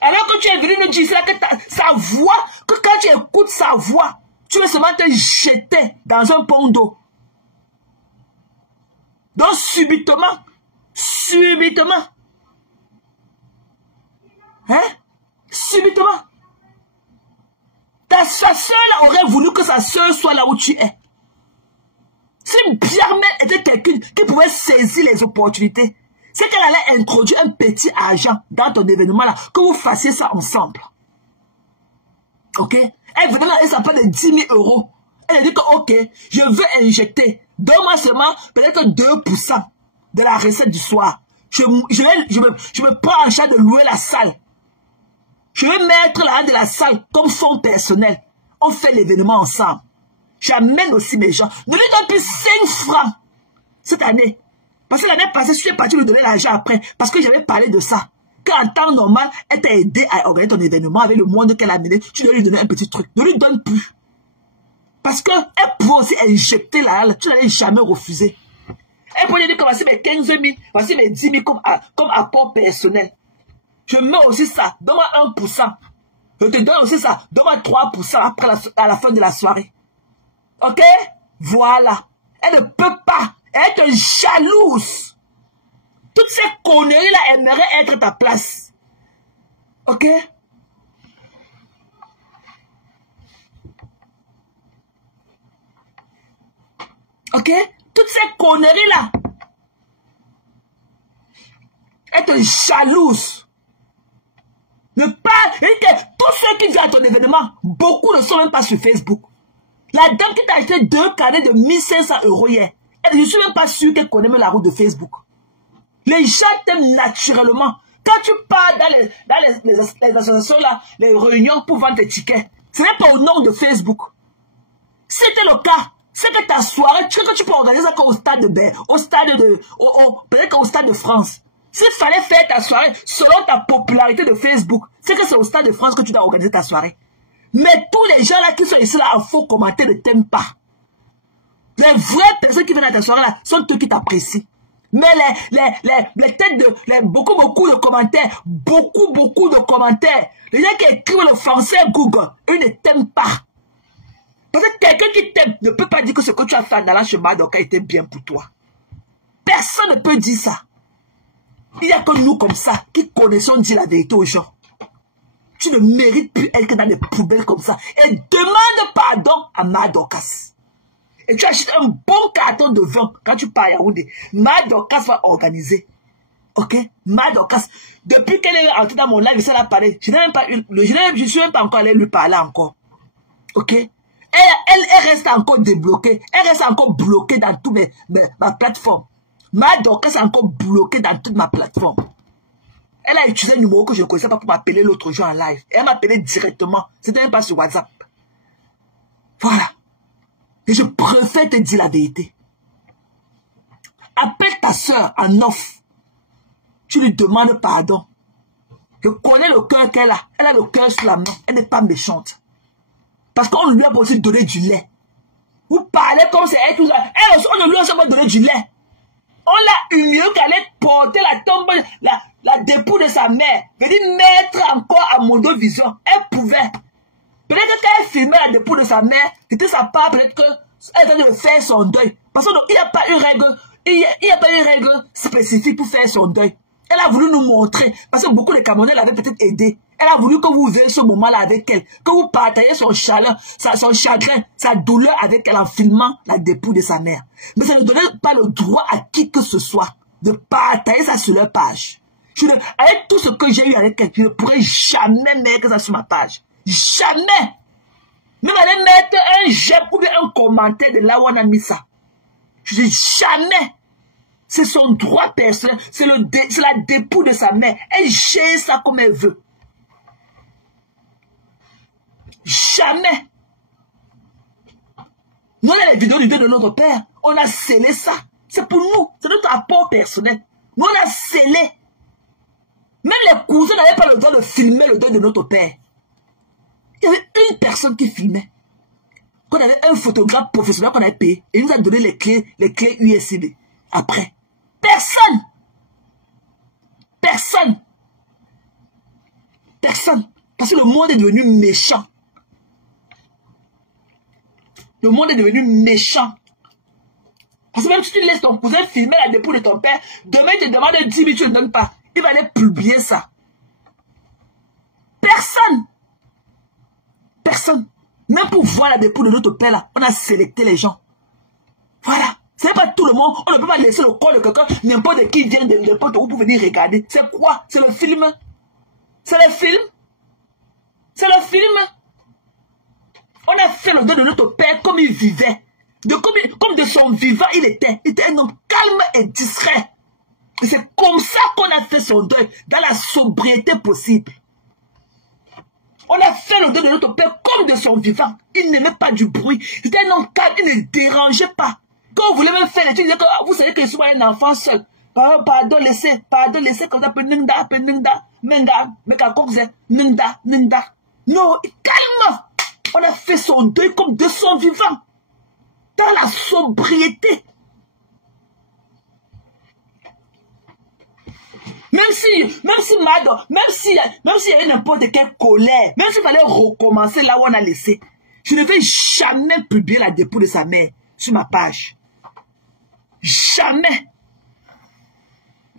Alors que tu es venu nous dire que sa voix, que quand tu écoutes sa voix, tu veux seulement te jeter dans un pont d'eau. Donc subitement, hein? Subitement. Sa soeur là aurait voulu que sa soeur soit là où tu es. Si Biarmé était quelqu'un qui pouvait saisir les opportunités, c'est qu'elle allait introduire un petit argent dans ton événement là, que vous fassiez ça ensemble. Ok? Elle venait là et ça prend de 10 000 euros. Elle a dit que ok, je veux injecter. Donne-moi seulement peut-être 2% de la recette du soir. Je me prends en charge de louer la salle. Je vais mettre l'argent de la salle comme fonds personnel. On fait l'événement ensemble. J'amène aussi mes gens. Ne lui donne plus 5 francs cette année. Parce que l'année passée, je suis parti lui donner l'argent après. Parce que j'avais parlé de ça. Qu'en temps normal, elle t'a aidé à organiser ton événement avec le monde qu'elle a mené. Tu dois lui donner un petit truc. Ne lui donne plus. Parce qu'elle pouvait aussi injecter l'argent. Tu n'allais jamais refuser. Elle pouvait dire que voici mes 15 000, voici mes 10 000 comme apport personnel. Je mets aussi ça. Donne-moi 1%. Je te donne aussi ça. Donne-moi 3% après à la fin de la soirée. Ok? Voilà. Elle ne peut pas. Elle est jalouse. Toutes ces conneries-là aimeraient être ta place. Ok? Ok? Toutes ces conneries-là. Elle est jalouse. Ne pas. Tous ceux qui viennent à ton événement, beaucoup ne sont même pas sur Facebook. La dame qui t'a acheté 2 carnets de 1500 € hier, je ne suis même pas sûr qu'elle connaît même la route de Facebook. Les gens t'aiment naturellement. Quand tu pars dans les associations là, les réunions pour vendre des tickets, ce n'est pas au nom de Facebook. Si c'était le cas, C'est que ta soirée, tu peux organiser ça comme au stade de peut-être qu'au stade de France. S'il fallait faire ta soirée selon ta popularité de Facebook, c'est que c'est au stade de France que tu dois organiser ta soirée. Mais tous les gens là qui sont ici là à faux commenter ne t'aiment pas. Les vraies personnes qui viennent à ta soirée là sont ceux qui t'apprécient. Mais les têtes de, beaucoup de commentaires, beaucoup de commentaires. Les gens qui écrivent le français Google, eux ne t'aiment pas. Parce que quelqu'un qui t'aime ne peut pas dire que ce que tu as fait dans la chemin d'Oka était bien pour toi. Personne ne peut dire ça. Il n'y a que nous comme ça qui connaissons dire la vérité aux gens. Tu ne mérites plus être dans des poubelles comme ça. Et demande pardon à Madokas. Et tu achètes un bon carton de vin quand tu pars à Yaoundé. Madokas va organiser. Ok? Madokas. Depuis qu'elle est entrée dans mon live, ça l'a parlé. Je ne suis même pas encore allé lui parler encore. Ok? Elle reste encore débloquée. Elle reste encore bloquée dans toutes ma plateforme. Madokas est encore bloquée dans toute ma plateforme. Elle a utilisé un numéro que je ne connaissais pas pour m'appeler l'autre jour en live. Et elle m'a appelé directement. C'était même pas sur WhatsApp. Voilà. Et je préfère te dire la vérité. Appelle ta soeur en off. Tu lui demandes pardon. Je connais le cœur qu'elle a. Elle a le cœur sur la main. Elle n'est pas méchante. Parce qu'on lui a aussi donné du lait. Vous parlez comme c'est elle tout ça. Elle aussi, on lui a pas donné du lait. On l'a humilié qu'elle allait porter la tombe, la dépouille de sa mère. Veut dire mettre encore à Mondovision. Elle pouvait. Peut-être qu'elle filmait la dépouille de sa mère. C'était sa part, peut-être qu'elle devait faire son deuil. Parce qu'il n'y a pas une règle. Il n'y a pas une règle spécifique pour faire son deuil. Elle a voulu nous montrer. Parce que beaucoup de Camerounais l'avaient peut-être aidé. Elle a voulu que vous viviez ce moment-là avec elle. Que vous partagiez son chagrin, sa douleur avec elle en filmant la dépouille de sa mère. Mais ça ne donnait pas le droit à qui que ce soit de partager ça sur leur page. Avec tout ce que j'ai eu avec elle, je ne pourrais jamais mettre ça sur ma page. Jamais. Même aller mettre un j'aime ou bien un commentaire de là où on a mis ça. Je dis jamais. C'est son droit personnel. C'est la dépouille de sa mère. Elle gère ça comme elle veut. Jamais. Nous, on a les vidéos du deuil de notre père. On a scellé ça. C'est pour nous. C'est notre apport personnel. Nous, on a scellé. Même les cousins n'avaient pas le droit de filmer le deuil de notre père. Il y avait une personne qui filmait. Qu'on avait un photographe professionnel qu'on avait payé. Et il nous a donné les clés USB. Après. Personne. Personne. Personne. Parce que le monde est devenu méchant. Le monde est devenu méchant. Parce que même si tu laisses ton cousin filmer la dépouille de ton père, demain il te demande 10 000, tu ne donnes pas. Il va aller publier ça. Personne. Personne. Même pour voir la dépouille de notre père là, on a sélecté les gens. Voilà. Ce n'est pas tout le monde. On ne peut pas laisser le corps de quelqu'un, n'importe qui vient de n'importe où pour venir regarder. C'est quoi? C'est le film. C'est le film. C'est le film. On a fait le deuil de notre père comme il vivait. Comme de son vivant il était. Il était un homme calme et discret. Et c'est comme ça qu'on a fait son deuil, dans la sobriété possible. On a fait le deuil de notre père comme de son vivant. Il n'aimait pas du bruit. Il était un homme calme, il ne dérangeait pas. Quand vous voulez même faire l'étude, il disait que vous savez que je suis un enfant seul. Pardon, laissez comme ça, ningda, menga, ningda. Non, calme. On a fait son deuil comme de son vivant. Dans la sobriété. Même s'il y avait n'importe quelle colère, même s'il fallait recommencer là où on a laissé, je ne vais jamais publier la dépouille de sa mère sur ma page. Jamais.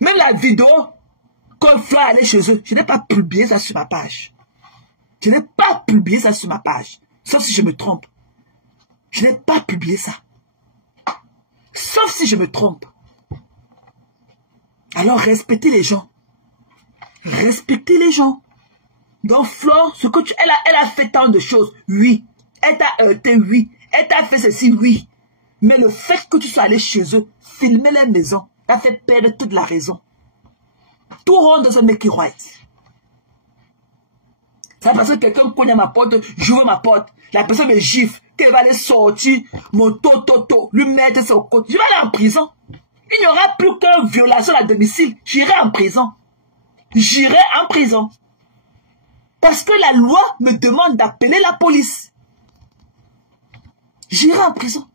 Même la vidéo quand Fleur allait chez eux, je n'ai pas publié ça sur ma page. Je n'ai pas publié ça sur ma page. Sauf si je me trompe. Je n'ai pas publié ça. Sauf si je me trompe. Alors respectez les gens. Respectez les gens. Donc Flore, ce que elle a fait tant de choses, oui. Elle t'a heurté, oui. Elle t'a fait ceci, oui. Mais le fait que tu sois allé chez eux, filmer les maisons, t'a fait perdre toute la raison. Tout rond doesn't make it right. Ça parce que quelqu'un cogne à ma porte, j'ouvre ma porte. La personne me gifle, qu'elle va aller sortir mon toto, lui mettre sur le côté. Je vais aller en prison. Il n'y aura plus qu'une violation à domicile. J'irai en prison. J'irai en prison. Parce que la loi me demande d'appeler la police. J'irai en prison.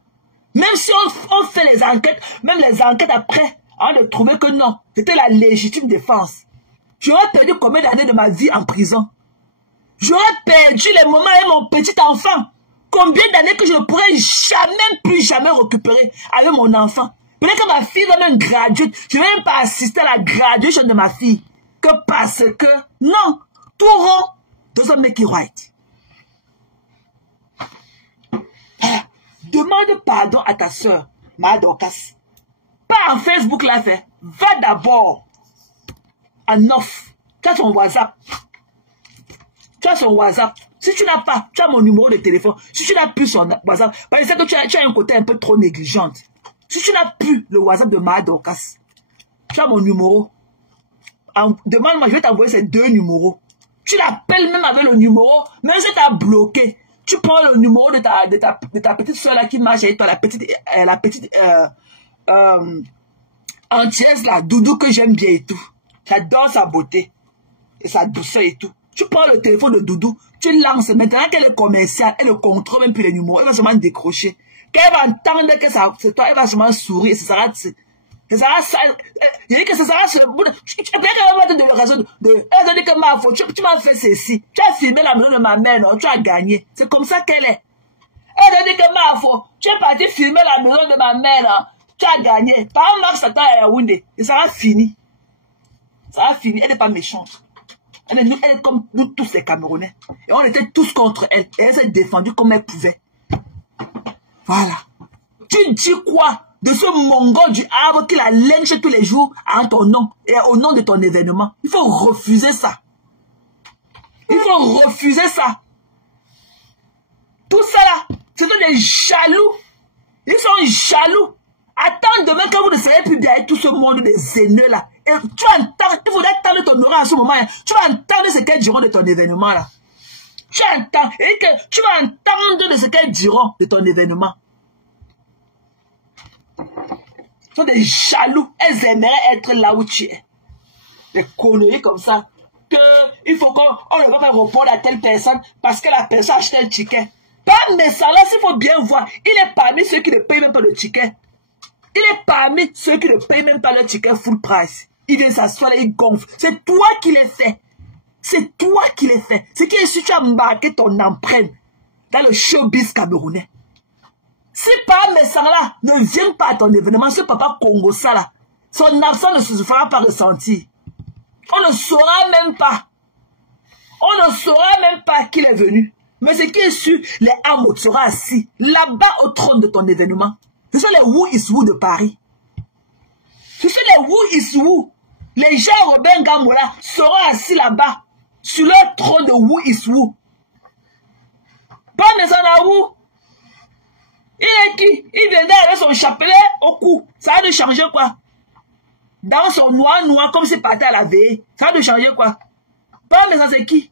Même si on fait les enquêtes, même les enquêtes après, on a trouvé que non, c'était la légitime défense. J'aurais perdu combien d'années de ma vie en prison? J'aurais perdu les moments avec mon petit enfant. Combien d'années que je ne pourrais plus jamais récupérer avec mon enfant? Peut-être que ma fille va même graduer. Je ne vais même pas assister à la graduation de ma fille. Que parce que, non, tout rond doesn't make it right. Demande pardon à ta soeur, Ma Dorcas. Pas en Facebook là fait. Va d'abord en off. Tu as son WhatsApp. Tu as son WhatsApp. Si tu n'as pas, tu as mon numéro de téléphone. Si tu n'as plus son WhatsApp, parce que tu as un côté un peu trop négligente. Si tu n'as plus le WhatsApp de Ma Dorcas, tu as mon numéro. Demande-moi, je vais t'envoyer ces 2 numéros. Tu l'appelles même avec le numéro, même si tu as bloqué. Tu prends le numéro de ta petite soeur là qui marche avec toi, la petite entière là, Doudou que j'aime bien et tout. J'adore sa beauté et sa douceur et tout. Tu prends le téléphone de Doudou, tu lances. Maintenant qu'elle est commerciale, elle ne contrôle même plus les numéros. Elle va seulement décrocher. Quand elle va entendre que c'est toi, elle va seulement sourire. Ce sera ça. Il dit que ce sera ce bout de... Elle va te donner raison de... Elle va dire que ma faute, tu m'as fait ceci. Tu as filmé la maison de ma mère, non? Tu as gagné. C'est comme ça qu'elle est. Elle va dire que ma faute, tu es parti filmer la maison de ma mère, non? Tu as gagné. Par un Max Satan à Yaoundé. Et ça va finir. Ça va finir. Elle n'est pas méchante. Elle est comme nous tous les Camerounais. Et on était tous contre elle. Et elle s'est défendue comme elle pouvait. Voilà. Tu dis quoi de ce mongol du Havre qui la lynche tous les jours en ton nom et au nom de ton événement? Il faut refuser ça. Il faut refuser ça. Tout ça là, ce sont des jaloux. Ils sont jaloux. Attends demain que vous ne serez plus bien avec tout ce monde des haineux là. Et tu vas entendre, il faudrait attendre ton aura à ce moment là. Tu vas entendre ce qu'elles diront de ton événement là. Tu entends, et que tu vas entendre de ce qu'elles diront de ton événement. Ce sont des jaloux. Elles aimeraient être là où tu es. Des conneries comme ça. Que il faut qu'on ne va pas répondre à telle personne parce que la personne a acheté un ticket. Pas mais ça là, s'il faut bien voir, il est parmi ceux qui ne payent même pas le ticket. Il est parmi ceux qui ne payent même pas le ticket full price. Il vient s'asseoir et il gonfle. C'est toi qui l'as fait. C'est toi qui l'as fait. C'est que si tu as marqué ton empreinte dans le showbiz camerounais. Si pas mes sangs là ne viennent pas à ton événement, ce papa Congo ça là, son absence ne se fera pas ressentir. On ne saura même pas. On ne saura même pas qu'il est venu. Mais ce qui est sûr, les Hamots seront assis là-bas au trône de ton événement. Ce sont les Who is Who de Paris. Ce sont les Who is Who. Les gens Robin Gamola seront assis là-bas sur leur trône de Who is Who. Pas mes où. Il est qui? Il viendrait avec son chapelet au cou. Ça va de changer quoi? Dans son noir comme s'il partait à la veille. Ça va de changer quoi? Pas mes c'est qui?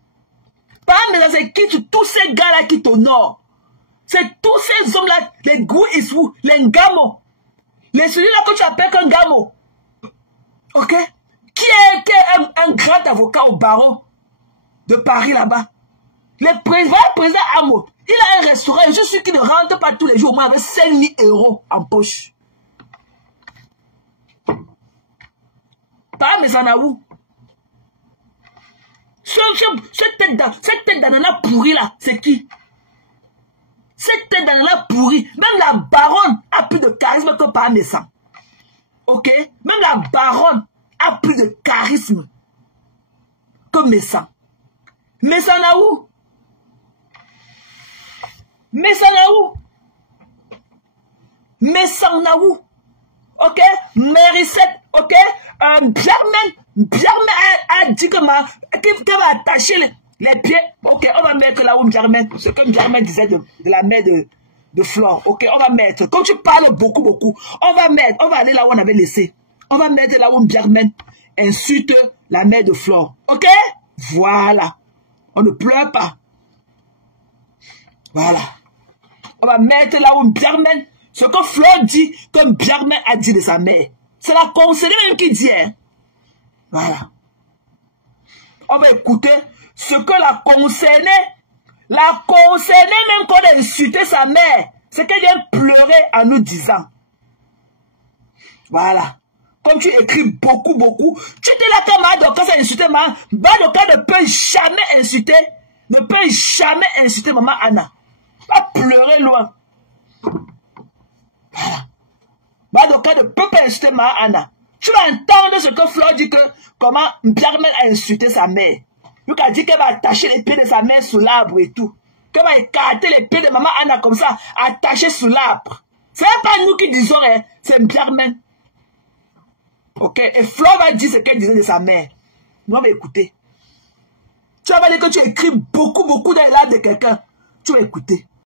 Pas mes c'est qui? Tous ces gars-là qui t'honorent. C'est tous ces hommes-là, les Who is Who, les Ngamo. Les celui-là que tu appelles qu'un Ngamo. Ok? Qui est un grand avocat au barreau de Paris là-bas? Le président Amo, il a un restaurant, je suis qui ne rentre pas tous les jours, moi avec 5 000 € en poche. Pas mes anaou. Cette tête d'ananas pourrie là, c'est qui? Cette tête d'ananas pourrie, même la baronne a plus de charisme que par mes sangs. Ok? Même la baronne a plus de charisme que mes sangs. Mes anaou. Mais ça n'a où? Mais ça n'a où? Ok? Mérissette, ok? Bjarmen a dit que qu'elle va attacher les pieds. Ok, on va mettre là où Bjarmen, ce que Bjarmen disait de la mère de Flore. Ok, on va mettre. Quand tu parles beaucoup, on va aller là où on avait laissé. On va mettre là où Bjarmen insulte la mère de Flore. Ok? Voilà. On ne pleure pas. Voilà. On va mettre là où Biarmen, ce que Fleur dit, comme Biarmen a dit de sa mère. C'est la conseillère même qui dit. Hein. Voilà. On va écouter ce que la concernée même quand elle insultait sa mère, c'est qu'elle vient pleurer en nous disant. Voilà. Comme tu écris beaucoup, tu te là quand Madoka s'est insulté, Madoka ne peut jamais insulter maman Anna. Va pleurer loin. Voilà. Madoka ne peut pas insulter maman Anna. Tu vas entendre ce que Fleur dit que comment Biarmen a insulté sa mère. Lui a dit qu'elle va attacher les pieds de sa mère sous l'arbre et tout. Qu'elle va écarter les pieds de maman Anna comme ça, attachés sous l'arbre. Ce n'est pas nous qui disons, hein, c'est Biarmen. Ok, et Fleur va dire ce qu'elle disait de sa mère. Nous on va écouter. Tu vas dire que tu écris beaucoup dans l'âme de quelqu'un. Tu vas écouter.